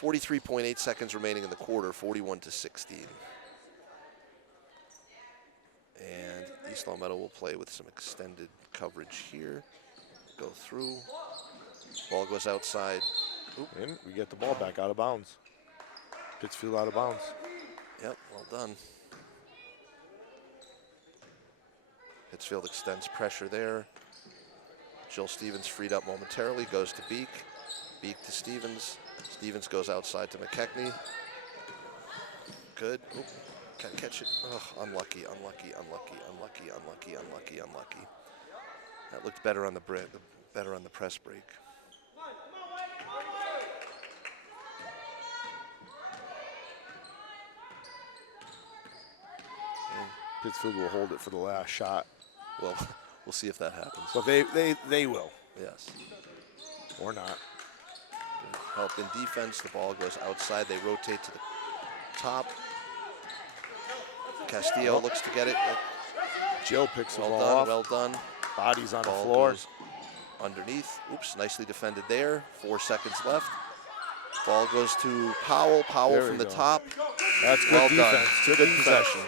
43.8 seconds remaining in the quarter, 41-16. And East Long Meadow will play with some extended coverage here. Go through. Ball goes outside. Oop. And we get the ball back out of bounds. Pittsfield out of bounds. Yep, well done. Pittsfield extends pressure there. Jill Stevens freed up momentarily, goes to Beek. Beek to Stevens. Stevens goes outside to McKechnie. Good. Oop. Can't catch it. Ugh, unlucky. That looked better on the press break. Pittsfield will hold it for the last shot. Well, we'll see if that happens. So they will. Yes. Or not. Help in defense. The ball goes outside. They rotate to the top. Castillo looks to get it. Jill picks the Well ball done. off. Well done. Bodies on the Ball floor. goes underneath. Oops, nicely defended there. 4 seconds left. Ball goes to Powell. Powell There from we the go. top. That's good Well defense. done. Good possession. possession.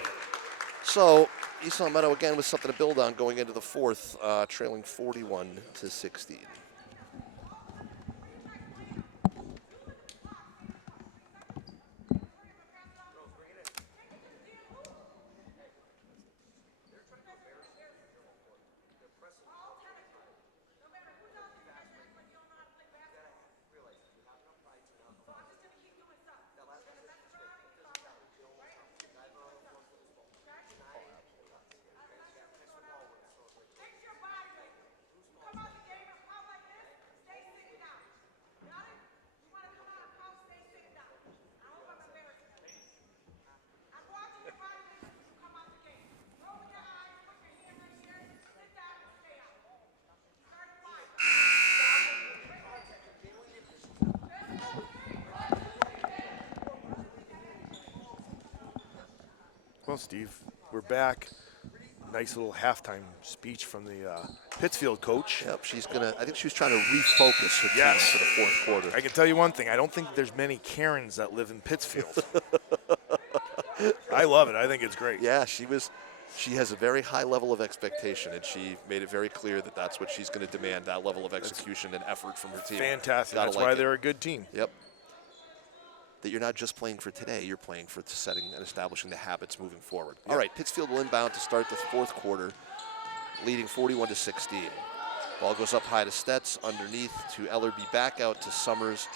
So East Long Meadow again with something to build on going into the fourth, trailing 41-16. Well, Steve, we're back. Nice little halftime speech from the Pittsfield coach. Yep, I think she was trying to refocus her team Yes. for the fourth quarter. I can tell you one thing. I don't think there's many Karens that live in Pittsfield. I love it. I think it's great. Yeah, she has a very high level of expectation, and she made it very clear that that's what she's going to demand, that level of execution and effort from her team. Fantastic. Gotta That's like why it. they're a good team. Yep. That you're not just playing for today, you're playing for setting and establishing the habits moving forward. Yep. All right, Pittsfield will inbound to start the fourth quarter, leading 41-16. Ball goes up high to Stetz, underneath to Ellerby, back out to Summers.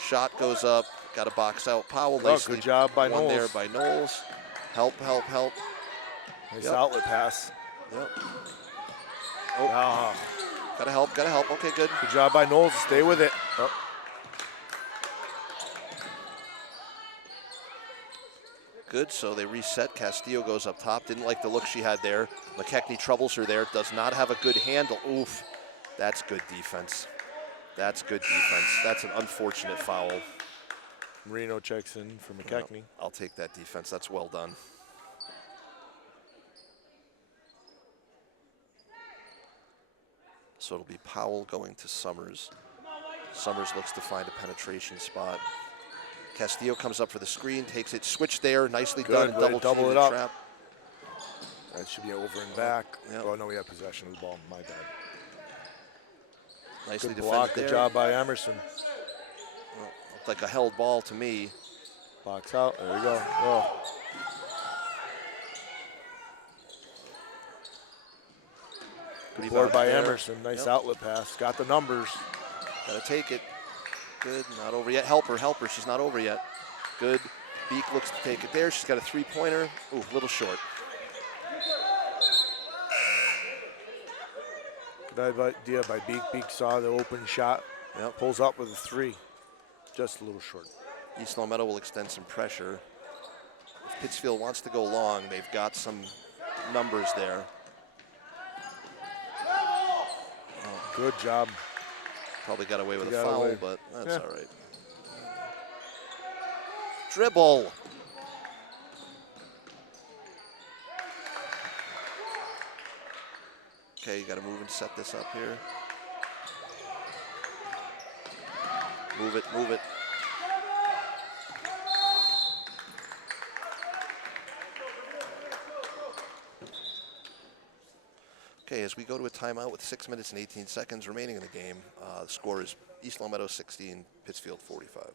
Shot goes up, got a box out. Powell, nicely good job by one Knowles. there by Knowles. Help. Nice Yep. outlet pass. Yep. Oh. Gotta help, gotta help. Okay, good. Good job by Knowles to stay with it. Oh. Good, so they reset. Castillo goes up top. Didn't like the look she had there. McKechnie troubles her there. Does not have a good handle. Oof, that's good defense. That's good defense. That's an unfortunate foul. Marino checks in for McKechnie. I'll take that defense. That's well done. So it'll be Powell going to Summers. Summers looks to find a penetration spot. Castillo comes up for the screen, takes it, switch there, nicely done, Way to double it up. trap. That should be over and back. Yep. Oh, no, we have possession of the ball. My bad. Nicely Good defended block. there. Good job by Emerson. Well, looked like a held ball to me. Box out. There we go. Oh. Good board by Emerson. Nice outlet pass. Got the numbers. Gotta take it. Good, not over yet. Help her, help her. She's not over yet. Good. Beek looks to take it there. She's got a three-pointer. Ooh, a little short. Good idea by Beek. Beek saw the open shot. Yep. Pulls up with a three. Just a little short. East Long Meadow will extend some pressure. If Pittsfield wants to go long, they've got some numbers there. Good job. Probably got away with a Got foul, away. but that's Yeah. all right. Dribble. Okay, you got to move and set this up here. Move it, move it. Okay, as we go to a timeout with 6 minutes and 18 seconds remaining in the game, the score is East Long Meadow 16, Pittsfield 45.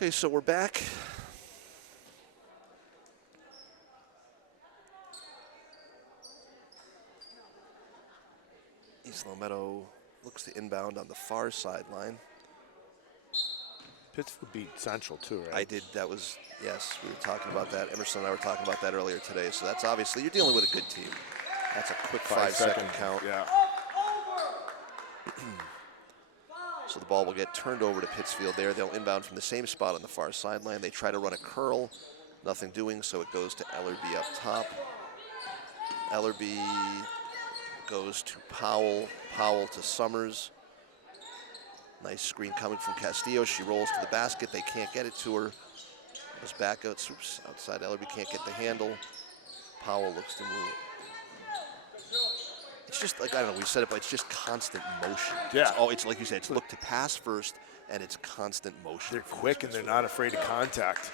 Okay, so we're back. East Long Meadow looks to inbound on the far sideline. Pittsfield beat Central too, right? I did, that was, yes, we were talking about that. Emerson and I were talking about that earlier today. So that's obviously, you're dealing with a good team. That's a quick 5-second count. Yeah. So the ball will get turned over to Pittsfield there. They'll inbound from the same spot on the far sideline. They try to run a curl, nothing doing, so it goes to Ellerby up top. Ellerby goes to Powell, Powell to Summers. Nice screen coming from Castillo. She rolls to the basket. They can't get it to her. Goes back out, oops, outside. Ellerby can't get the handle. Powell looks to move. It's just like, I don't know, we said it, but it's just constant motion. Yeah. It's like you said, it's look to pass first, and it's constant motion. They're quick and they're not afraid of contact.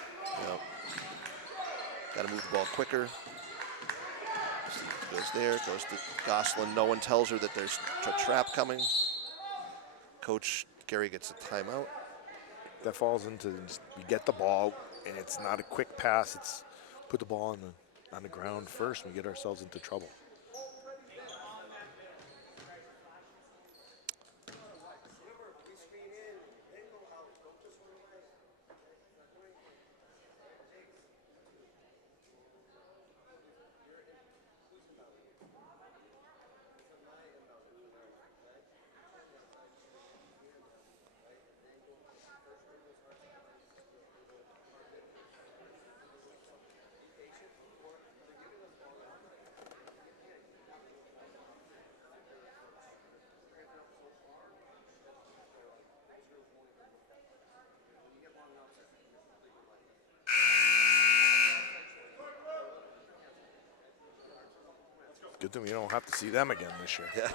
Yep. Got to move the ball quicker. Steve goes there, goes to Gosselin. No one tells her that there's a trap coming. Coach Gary gets a timeout. That falls into just, you get the ball, and it's not a quick pass. It's put the ball on the ground first, and we get ourselves into trouble. Good thing we don't have to see them again this year. Yeah.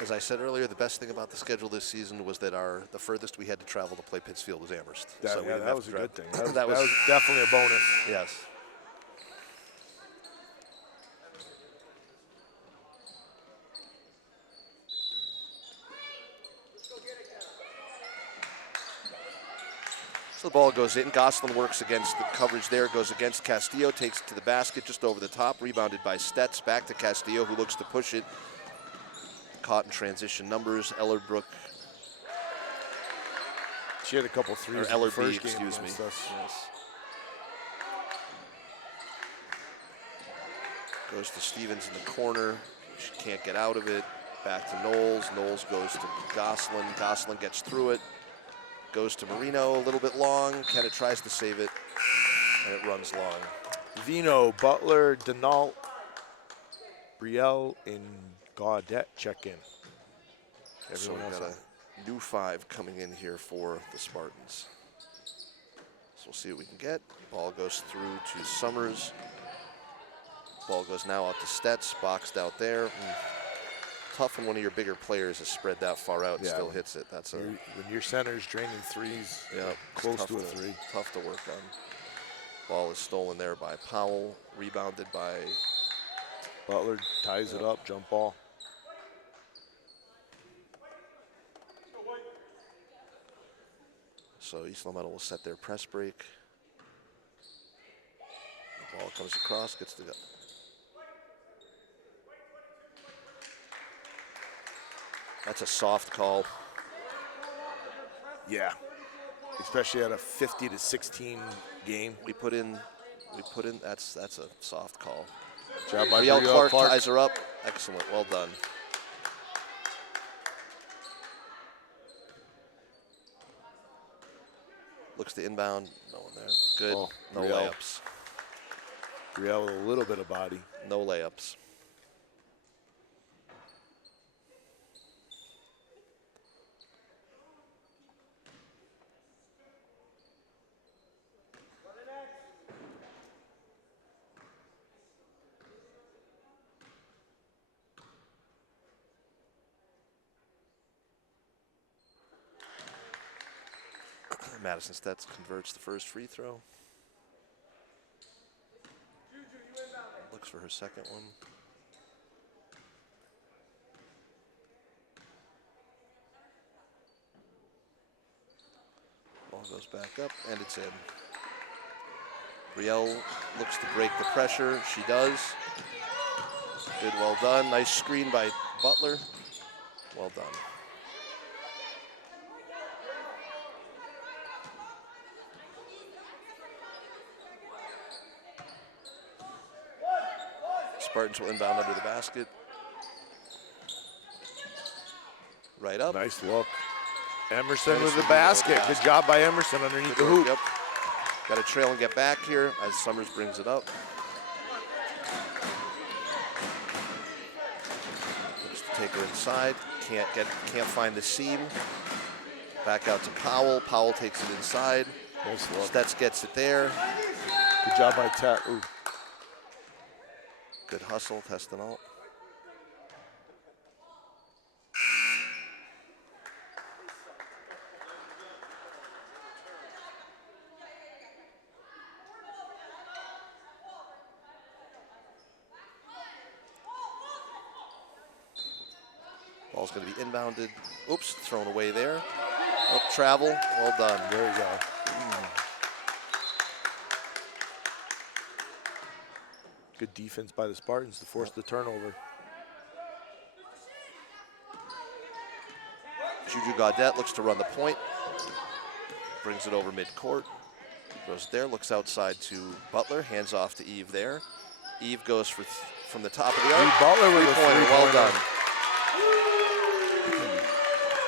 As I said earlier, the best thing about the schedule this season was that the furthest we had to travel to play Pittsfield was Amherst. That, we yeah, didn't that have was to a drive. good thing. That was definitely a bonus. Yes. So the ball goes in. Gosselin works against the coverage there, goes against Castillo, takes it to the basket just over the top, rebounded by Stetz, back to Castillo, who looks to push it. Caught in transition numbers. Ellerbrook. She had a couple threes. Or in the Ellerby, first game excuse me. against us. Yes. Goes to Stevens in the corner. She can't get out of it. Back to Knowles. Knowles goes to Gosselin. Gosselin gets through it. Goes to Marino, a little bit long. Kenna tries to save it, and it runs long. Vino, Butler, Denault, Brielle, and Gaudet check in. So Everyone we've else got out. a new 5 coming in here for the Spartans. So we'll see what we can get. Ball goes through to Summers. Ball goes now out to Stetz, boxed out there. Tough when one of your bigger players is spread that far out and Yeah. still hits it. That's When your center's draining threes, yeah, close tough to a three. Tough to work on. Ball is stolen there by Powell, rebounded by Butler ties it up, jump ball. So East Lametta will set their press break. The ball comes across, gets to go. That's a soft call. Yeah, especially at a 50-16 game. We put in. That's a soft call. Job by Brielle Brielle Clark ties her up. Excellent. Well done. Looks to inbound. No one there. Good. Oh, no Brielle. layups. Brielle with a little bit of body. No layups. Madison Stetz converts the first free throw. Looks for her second one. Ball goes back up, and it's in. Brielle looks to break the pressure. She does. Good, well done. Nice screen by Butler. Well done. Spartans will inbound under the basket. Right up. Nice look. Emerson Nice with the with the basket. basket. Good job by Emerson underneath Good the work, hoop. yep. Got to trail and get back here as Summers brings it up. Looks to take her inside. Can't find the seam. Back out to Powell. Powell takes it inside. Nice look. Stetz gets it there. Good job by Tech. Ooh. Good hustle, testing out. Ball's going to be inbounded. Oops, thrown away there. Up travel, well done. There you go. Good defense by the Spartans to force the turnover. Juju Gaudet looks to run the point. Brings it over midcourt. Goes there, looks outside to Butler. Hands off to Eve there. Eve goes from the top of the arc. Eve Butler with a Three-pointer, well three-pointer. done.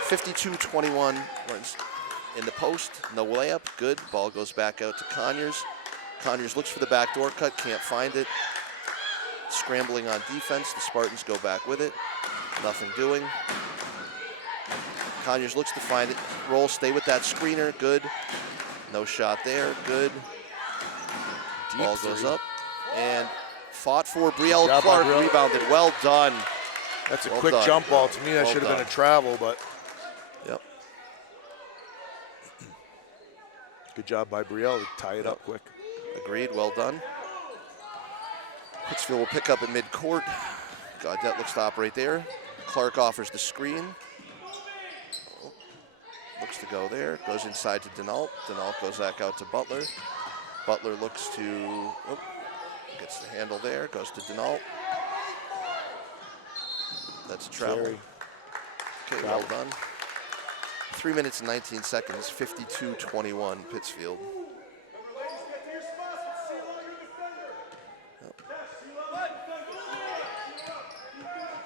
52-21 in the post. No layup, good. Ball goes back out to Conyers. Conyers looks for the backdoor cut, can't find it. Scrambling on defense, the Spartans go back with it. Nothing doing. Conyers looks to find it. Roll, stay with that screener, good. No shot there, good. Deep Ball three. goes up and Fought for Brielle job by Clark, Brielle. rebounded. Well done. That's a Well quick done. jump ball. To me, that Well should have been done. a travel, but Yep. good job by Brielle to tie it up quick. Agreed. Well done. Pittsfield will pick up at midcourt. Gaudette looks to operate there. Clark offers the screen. Looks to go there. Goes inside to Denault. Denault goes back out to Butler. Butler looks to, gets the handle there. Goes to Denault. That's a travel. Carry. Okay, well done. 3 minutes and 19 seconds, 52-21 Pittsfield. Yep.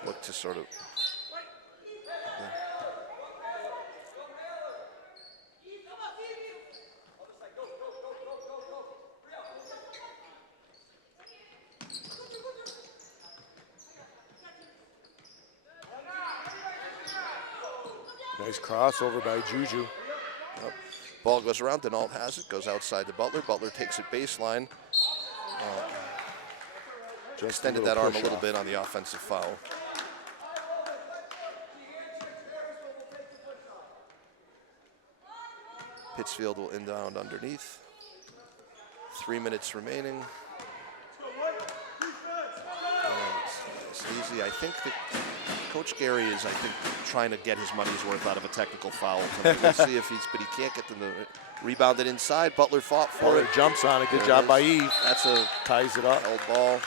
Look to sort of. Nice crossover by Juju. Ball goes around, Denault has it, goes outside to Butler. Butler takes it baseline. Just Extended that arm a little bit on the offensive foul. Pittsfield will inbound underneath. 3 minutes remaining. It's easy. I think that Coach Gary is, trying to get his money's worth out of a technical foul tonight. We'll see if but he can't get them to rebound it inside. Butler fought for Butler it. jumps on it. Good There job it by is. Eve. That's a Ties it up. held ball.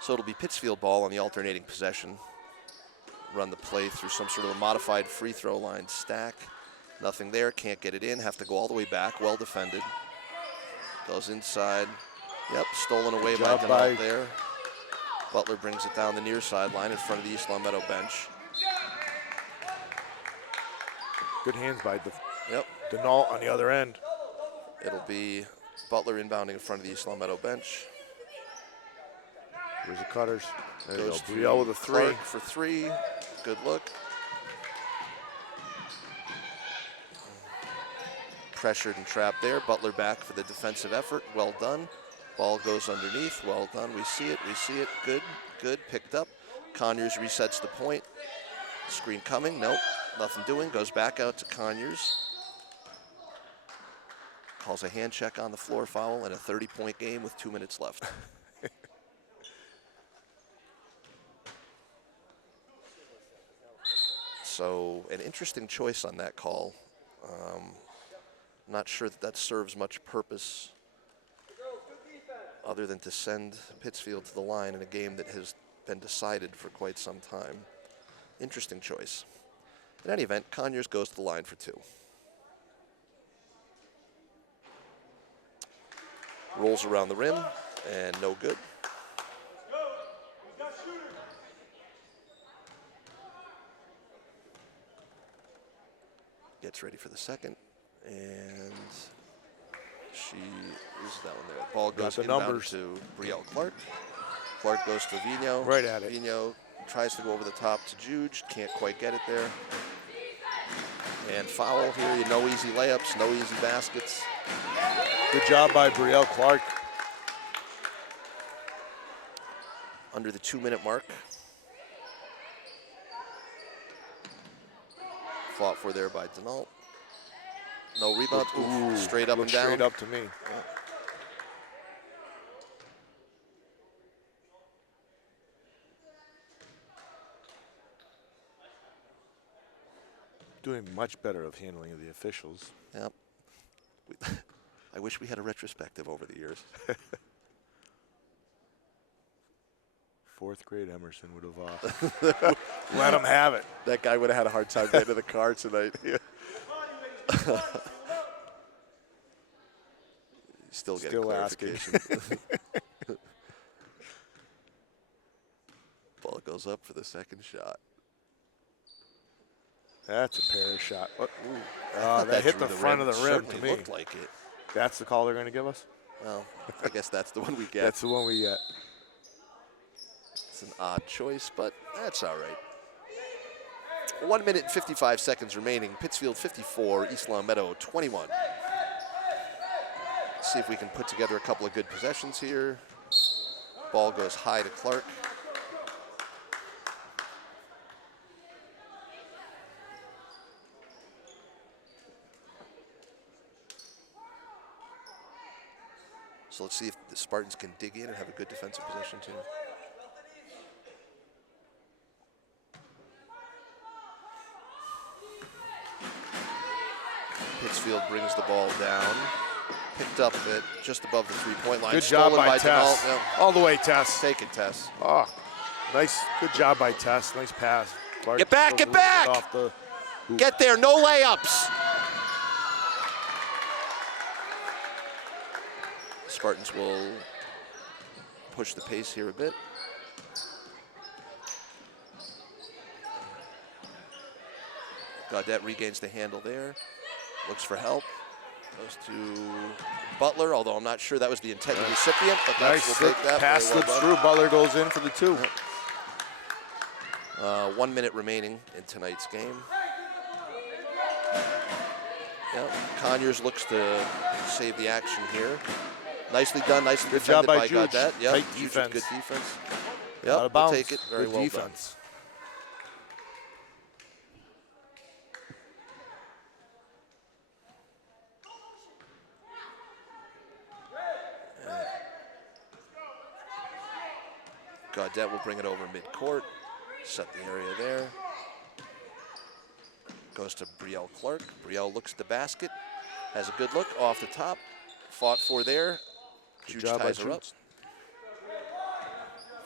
So it'll be Pittsfield ball on the alternating possession. Run the play through some sort of a modified free throw line stack. Nothing there, can't get it in, have to go all the way back, well defended. Goes inside. Yep, stolen away by job by- Denault there. Butler brings it down the near sideline in front of the East Long Meadow bench. Good hands by Yep, Denault on the other end. it'll be Butler inbounding in front of the East Long Meadow bench. Where's the cutters? There you go. Goes to Brielle with a three. Clark for three. Good look. Pressured and trapped there. Butler back for the defensive effort. Well done. Ball goes underneath. Well done. We see it. We see it. Good. Good. Picked up. Conyers resets the point. Screen coming. Nope. Nothing doing. Goes back out to Conyers. Calls a hand check on the floor foul and a 30-point game with 2 minutes left. So an interesting choice on that call. Not sure that serves much purpose other than to send Pittsfield to the line in a game that has been decided for quite some time. Interesting choice. In any event, Conyers goes to the line for two. Rolls around the rim and no good. Gets ready for the second, and she is that one there. Ball goes the inbound numbers. to Brielle Clark. Clark goes to Vigno. Right at it. Vigno tries to go over the top to Juge, can't quite get it there. And foul here, no easy layups, no easy baskets. Good job by Brielle Clark. Under the 2-minute mark. Fought for there by Denault. No rebound. Ooh, straight up and down. Straight up to me. Yeah. Doing much better of handling of the officials. Yep. I wish we had a retrospective over the years. Fourth grade Emerson would have let him have it. That guy would have had a hard time getting to the car tonight. Still getting clarification. asking. Ball goes up for the second shot. That's a pair shot. What? Thought That hit drew the front of It the rim to certainly me. looked like it. That's the call they're going to give us? Well, I guess that's the one we get. That's the one we get. It's an odd choice, but that's all right. 1 minute and 55 seconds remaining. Pittsfield 54, East Long Meadow 21. Let's see if we can put together a couple of good possessions here. Ball goes high to Clark. So let's see if the Spartans can dig in and have a good defensive possession too. Pittsfield brings the ball down. Picked up at just above the three-point line. Good job Stolen by Denault. Tess. No. All the way, Tess. Take it, Tess. Oh, nice. Good job by Tess. Nice pass. Clark Get back, goes get a little bit back! off the hoop. Get there, no layups. Spartans will push the pace here a bit. Gaudette regains the handle there. Looks for help. Goes to Butler, although I'm not sure that was the intended recipient, but that's, Nice we'll take that. pass Very well slips done. through. Butler goes in for the 2. 1 minute remaining in tonight's game. Yep. Conyers looks to save the action here. Nicely done, nicely Good job defended by by Juge. Gaudette. Yep. Tight Juge with defense. good defense. Out Yep, of we'll bounds. take it. Very Good well defense. done. Gaudette will bring it over midcourt. Set the area there. Goes to Brielle Clark. Brielle looks at the basket. Has a good look off the top. Fought for there. Juge job by ties her up. Juge.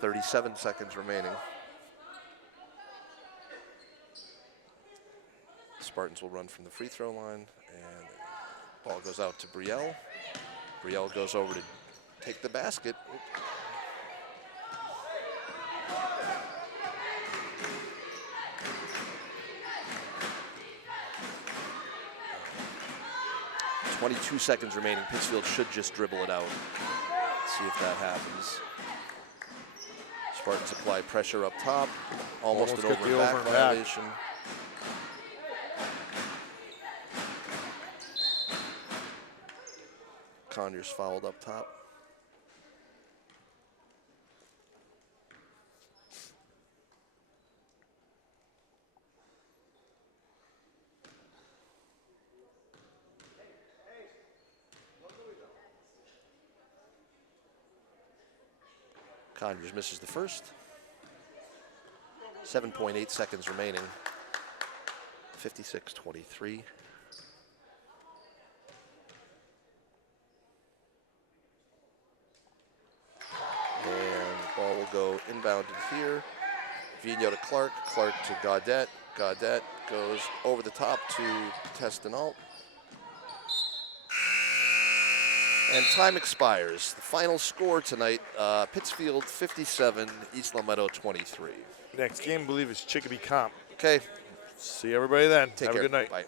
37 seconds remaining. Spartans will run from the free throw line, and ball goes out to Brielle. Brielle goes over to take the basket. 22 seconds remaining. Pittsfield should just dribble it out. Let's see if that happens. Spartans apply pressure up top. Almost an get over the and back over and back. violation. Conyers fouled up top. Conyers misses the first. 7.8 seconds remaining. 56-23. And ball will go inbounded here. Vigneault to Clark, Clark to Gaudette. Gaudette goes over the top to Denault. And time expires. The final score tonight, Pittsfield 57, East Long Meadow 23. Next game, I believe, is Chicopee Comp. Okay, See everybody then. take Have care. a good night. Bye.